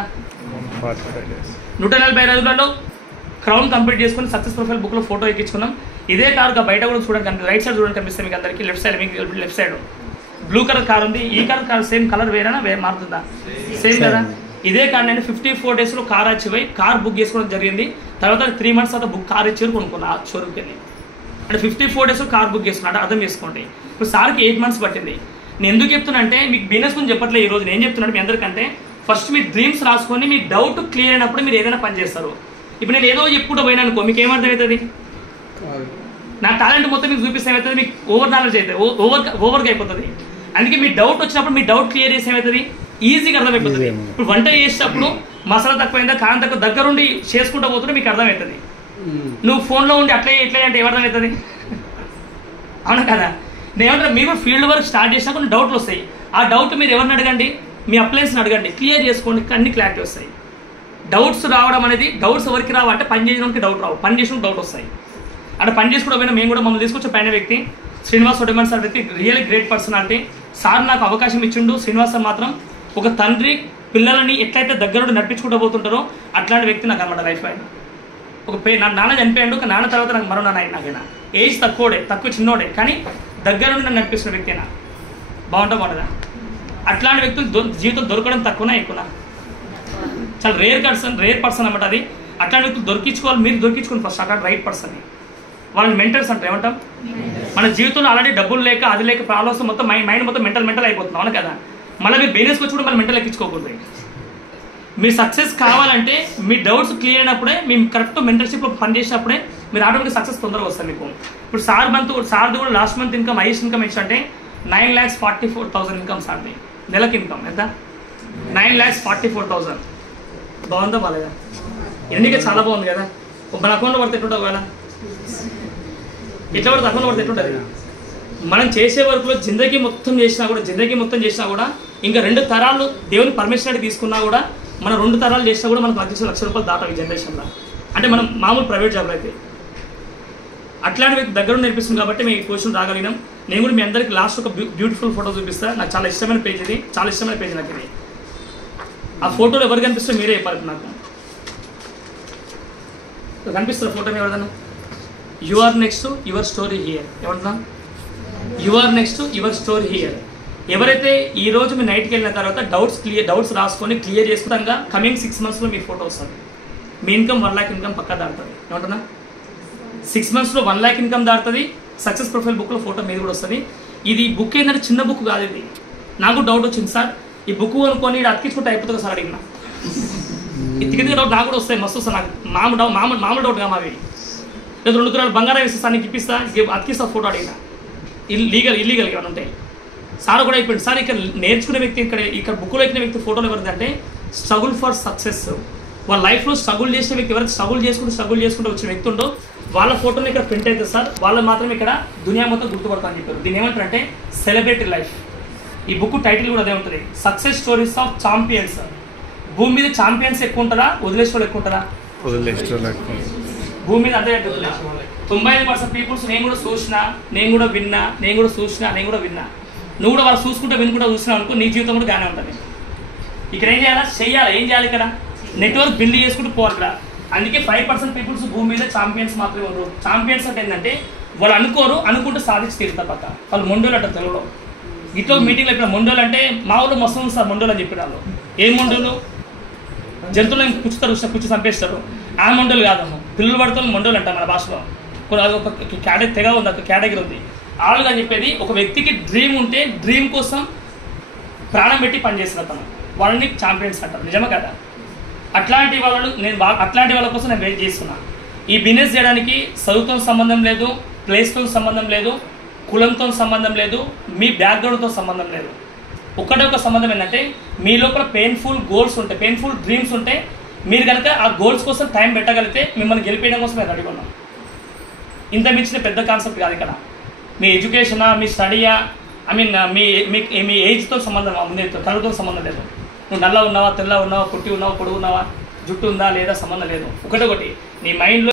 140 రోజులలో క్రౌన్ కంప్లీట్ చేసుకుని సక్సెస్ ప్రొఫైల్ బుక్లో ఫోటో ఎక్కించుకున్నాం. ఇదే కారు బయట కూడా చూడండి, రైట్ సైడ్ చూడండి కనిపిస్తుంది మీకు అందరికీ. Left side blue colour car ఉంది. ఈ కార్ సేమ్ కలర్ వేరేనా మారుతుందా? సేమ్ కదా. ఇదే కార్ నేను 54 daysలో కార్ అచీవ్ అయ్యి కార్ బుక్ చేసుకోవడం జరిగింది. తర్వాత 3 months తర్వాత కార్ ఇచ్చారు, కొనుక్కున్నా ఆ షోరూమ్కి వెళ్ళి. అంటే 54 days కార్ బుక్ చేసుకున్నా అంటే అర్థం చేసుకోండి. ఇప్పుడు సార్కి 8 months పట్టింది. నేను ఎందుకు చెప్తున్నా అంటే మీకు బిజినెస్ గురించి చెప్పట్లేదు ఈరోజు. నేను చెప్తున్నాను మీ అందరికంటే, ఫస్ట్ మీ డ్రీమ్స్ రాసుకొని మీ డౌట్ క్లియర్ అయినప్పుడు మీరు ఏదైనా పని చేస్తారు. ఇప్పుడు నేను ఏదో చెప్పుకుంటూ పోయినా అనుకో, మీకు ఏమర్థమవుతుంది? నా టాలెంట్ మొత్తం మీకు చూపిస్తే ఏమవుతుంది? మీకు ఓవర్ నాలెడ్జ్ అవుతుంది, ఓవర్గా అయిపోతుంది. అందుకే మీ డౌట్ వచ్చినప్పుడు మీ డౌట్ క్లియర్ చేసి ఏమవుతుంది? ఈజీగా అర్థమైపోతుంది. ఇప్పుడు వంట చేసేటప్పుడు మసాలా తక్కువైందా, కారం తక్కువ, దగ్గరుండి చేసుకుంటూ పోతుంటే మీకు అర్థమవుతుంది. నువ్వు ఫోన్లో ఉండి అట్లా ఇట్లా అంటే ఏమర్థమవుతుంది? అవునా కదా? నేనేమంటారు, మీరు ఫీల్డ్ వర్క్ స్టార్ట్ చేసినా కొన్ని డౌట్లు వస్తాయి. ఆ డౌట్ మీరు ఎవరిని అడగండి, మీ అప్లయన్స్ని అడగండి, క్లియర్ చేసుకోండి, అన్ని క్లారిటీ వస్తాయి. డౌట్స్ రావడం అనేది, డౌట్స్ ఎవరికి రావు అంటే పని చేయడానికి డౌట్ రావు, పని చేసిన డౌట్ వస్తాయి. అంటే పని చేసుకోవడం పోయినా మేము కూడా మమ్మల్ని తీసుకొచ్చే పైన వ్యక్తి శ్రీనివాస్ ఒడమన్ సార్ వ్యక్తి రియల్లీ గ్రేట్ పర్సనాలిటీ. సార్ నాకు అవకాశం ఇచ్చిండు. శ్రీనివాస్ సార్ మాత్రం ఒక తండ్రి పిల్లలని ఎట్లయితే దగ్గరుండి నడిపించుకుంటూ పోతుంటారో అట్లాంటి వ్యక్తి నాకు అన్నమాట లైఫ్ ఆయన. నా నాన్న చనిపోయాడు, ఒక నాన్న తర్వాత నాకు మరో నాన్న నాకైనా ఏజ్ తక్కువ చిన్నోడే, కానీ దగ్గరుండి నన్ను నడిపిస్తున్న వ్యక్తి అయినా బాగుంటుందా? అట్లాంటి వ్యక్తులు జీవితం దొరకడం తక్కువనా ఎక్కువనా? చాలా రేర్ పర్సన్ అన్నమాట అది. అట్లాంటి వ్యక్తులు దొరికించుకోవాలి, మీరు దొరికించుకోండి ఫస్ట్ అట్లాంటి రైట్ పర్సన్ని. వాళ్ళని మెంటర్స్ అంటారు. ఏమంటాం? మన జీవితంలో ఆల్రెడీ డబ్బులు లేక అది లేక ప్రాబ్లమ్స్ మొత్తం మైండ్ మొత్తం మెంటల్ అయిపోతుంది, అవును కదా? మళ్ళీ మీరు బిజినెస్కి వచ్చి కూడా మళ్ళీ మెంటల్ ఎక్కించుకోకూడదు. మీరు సక్సెస్ కావాలంటే మీ డౌట్స్ క్లియర్ అయినప్పుడే, మేము కరెక్ట్ మెంటర్షిప్లో పనిచేసినప్పుడే మీరు ఆటోమేటిక్ సక్సెస్ తొందరగా వస్తుంది మీకు. ఇప్పుడు సార్ది కూడా last month income highest income ఏంటంటే 9,44,000 ఇన్కమ్ సార్ది. నెలకి ఇన్కమ్ ఎంత? 9,44,000. బాగుందా బాలేదా? ఎన్నిక చాలా బాగుంది కదా. మన అకౌంట్లో పడితే ఎట్లుంటుంది కదా, ఎట్లా పడితే అకౌంట్లో పడితే ఎట్లుంటుంది. మనం చేసే వర్క్లో జిందగీ మొత్తం చేసినా కూడా ఇంకా 2 తరాలు దేవుని పర్మిషన్ అయితే తీసుకున్నా కూడా, మనం 2 తరాలు చేసినా కూడా మనకు 10 లక్షల రూపాయలు దాటాలి ఈ జనరేషన్లో. అంటే మనం మామూలు ప్రైవేట్ జాబ్లో అయితే అట్లాంటి వ్యక్తి దగ్గర నేర్పిస్తుంది కాబట్టి మేము ఈ క్వశ్చన్ రాగలిగినాం. నేను కూడా మీ అందరికీ లాస్ట్ ఒక బ్యూటిఫుల్ ఫోటో చూపిస్తాను. నాకు చాలా ఇష్టమైన పేజ్ ఇది, చాలా ఇష్టమైన పేజ్ నాకు ఇది. ఆ ఫోటోలో ఎవరు కనిపిస్తే మీరే చెప్పాలి నాకు. కనిపిస్తున్న ఫోటో ఎవరిదన్నా? You are next your story here. ఎవరిదా? You are next your story here. ఎవరైతే ఈ రోజు మీ నైట్కి వెళ్ళిన తర్వాత డౌట్స్ రాసుకొని క్లియర్ చేసుకుంటాగా కమింగ్ 6 monthsలో మీ ఫోటో వస్తుంది. మీ ఇన్కమ్ 1 lakh ఇన్కమ్ పక్కా దాడుతుంది. ఏమంటున్నా? 6 monthsలో 1 lakh ఇన్కమ్ దాడుతుంది. సక్సెస్ ప్రొఫైల్ బుక్లో ఫోటో మీద కూడా వస్తుంది. ఇది బుక్ ఏంటంటే చిన్న బుక్ కాదు ఇది. నాకు డౌట్ వచ్చింది సార్, ఈ బుక్ అనుకొని ఇది అతికించుకుంటే అయిపోతుంది సార్ అడిగిన. ఇది డౌట్ నాకు కూడా వస్తాయి, మస్తు వస్తాయి నాకు. మామూలు డౌట్ కాదు మావి. లేదా 2 తులాలు బంగారం వేస్తే సార్ నీకు ఇప్పిస్తా, అతికిస్తా ఫోటో అడిగిన. ఇల్లీగల్ ఏమైనా ఉంటాయి. సార్ కూడా అయిపోయింది సార్. ఇక్కడ నేర్చుకునే వ్యక్తి, ఇక్కడ బుక్లో ఎక్కిన వ్యక్తి ఫోటోలు ఎవరిదంటే స్ట్రగుల్ ఫర్ సక్సెస్. వాళ్ళ లైఫ్లో స్ట్రగుల్ చేసిన వ్యక్తి, ఎవరైతే స్ట్రగుల్ చేసుకుంటూ వచ్చిన వ్యక్తి ఉండో వాళ్ళ ఫోటోని ఇక్కడ ప్రింట్ అవుతుంది సార్. వాళ్ళు మాత్రం ఇక్కడ దునియా మొత్తం గుర్తుపడతా అని చెప్పారు. దీన్ని ఏమంటారంటే సెలబ్రిటీ లైఫ్. ఈ బుక్ టైటిల్ కూడా అదే ఉంటుంది, సక్సెస్ స్టోరీస్ ఆఫ్ ఛాంపియన్స్. భూమి మీద ఛాంపియన్స్ ఎక్కువ ఉంటారా, వదిలేసేవాళ్ళు ఎక్కువ ఉంటారా? భూమి మీద అదే అంటున్నా. 95% పీపుల్స్ నేను కూడా చూసినా, నేను కూడా విన్నా. నువ్వు కూడా వాళ్ళు చూసుకుంటా వినుకుంటా చూసినావు అనుకో, నీ జీవితం కూడా గానే ఉంటుంది. ఇక్కడ ఏం చేయాలి ఇక్కడ నెట్వర్క్ బిల్డ్ చేసుకుంటూ పోవాలి ఇక్కడ. అందుకే 5% పీపుల్స్ భూమి మీద ఛాంపియన్స్ మాత్రమే ఉండరు. ఛాంపియన్స్ అంటే ఏంటంటే వాళ్ళు అనుకుంటూ సాధించి తీరుతారు పక్క. వాళ్ళు మొండోలు అంటారు తెలుగులో. ఇట్లా మీటింగ్లో ఇప్పుడు మొండోలు అంటే మా ఊళ్ళో మస్తు ఉంది సార్ మొండోలు అని చెప్పిన వాళ్ళు. ఏం మొండోలు? జంతువులను కుచ్చు చంపేస్తారు. ఆ మొండోలు కాదమ్మ, పిల్లలు పడుతున్న మొండోలు అంటారు మన భాషలో. అది ఒక తెగ ఉంది, ఒక కేటగిరీ ఉంది. ఆళ్ళుగా చెప్పేది ఒక వ్యక్తికి డ్రీమ్ ఉంటే డ్రీమ్ కోసం ప్రాణం పెట్టి పనిచేసిన తను, వాళ్ళని ఛాంపియన్స్ అంటారు. నిజమే కదా? అట్లాంటి వాళ్ళ కోసం నేను వెయిట్ చేస్తున్నాను. ఈ బిజినెస్ చేయడానికి చదువుతో సంబంధం లేదు, ప్లేస్తో సంబంధం లేదు, కులంతో సంబంధం లేదు, మీ బ్యాక్గ్రౌండ్తో సంబంధం లేదు. ఒకటే ఒక సంబంధం ఏంటంటే మీ లోపల పెయిన్ఫుల్ గోల్స్ ఉంటాయి, పెయిన్ఫుల్ డ్రీమ్స్ ఉంటే మీరు కనుక ఆ గోల్స్ కోసం టైం పెట్టగలిగితే మిమ్మల్ని గెలిపేయడం కోసం మేము రెడీ ఉన్నాం. ఇంత మించిన పెద్ద కాన్సెప్ట్ కాదు ఇక్కడ. మీ ఎడ్యుకేషనా, మీ స్టడీయా, మీ ఏజ్తో సంబంధం ఉంది, కళ్ళతో సంబంధం లేదు. నువ్వు నల్ల ఉన్నావా, తెల్ల ఉన్నావా, పొట్టి ఉన్నావా, పొడుగు ఉన్నావా, జుట్టు ఉందా లేదా సంబంధం లేదు. ఒకటి నీ మైండ్లో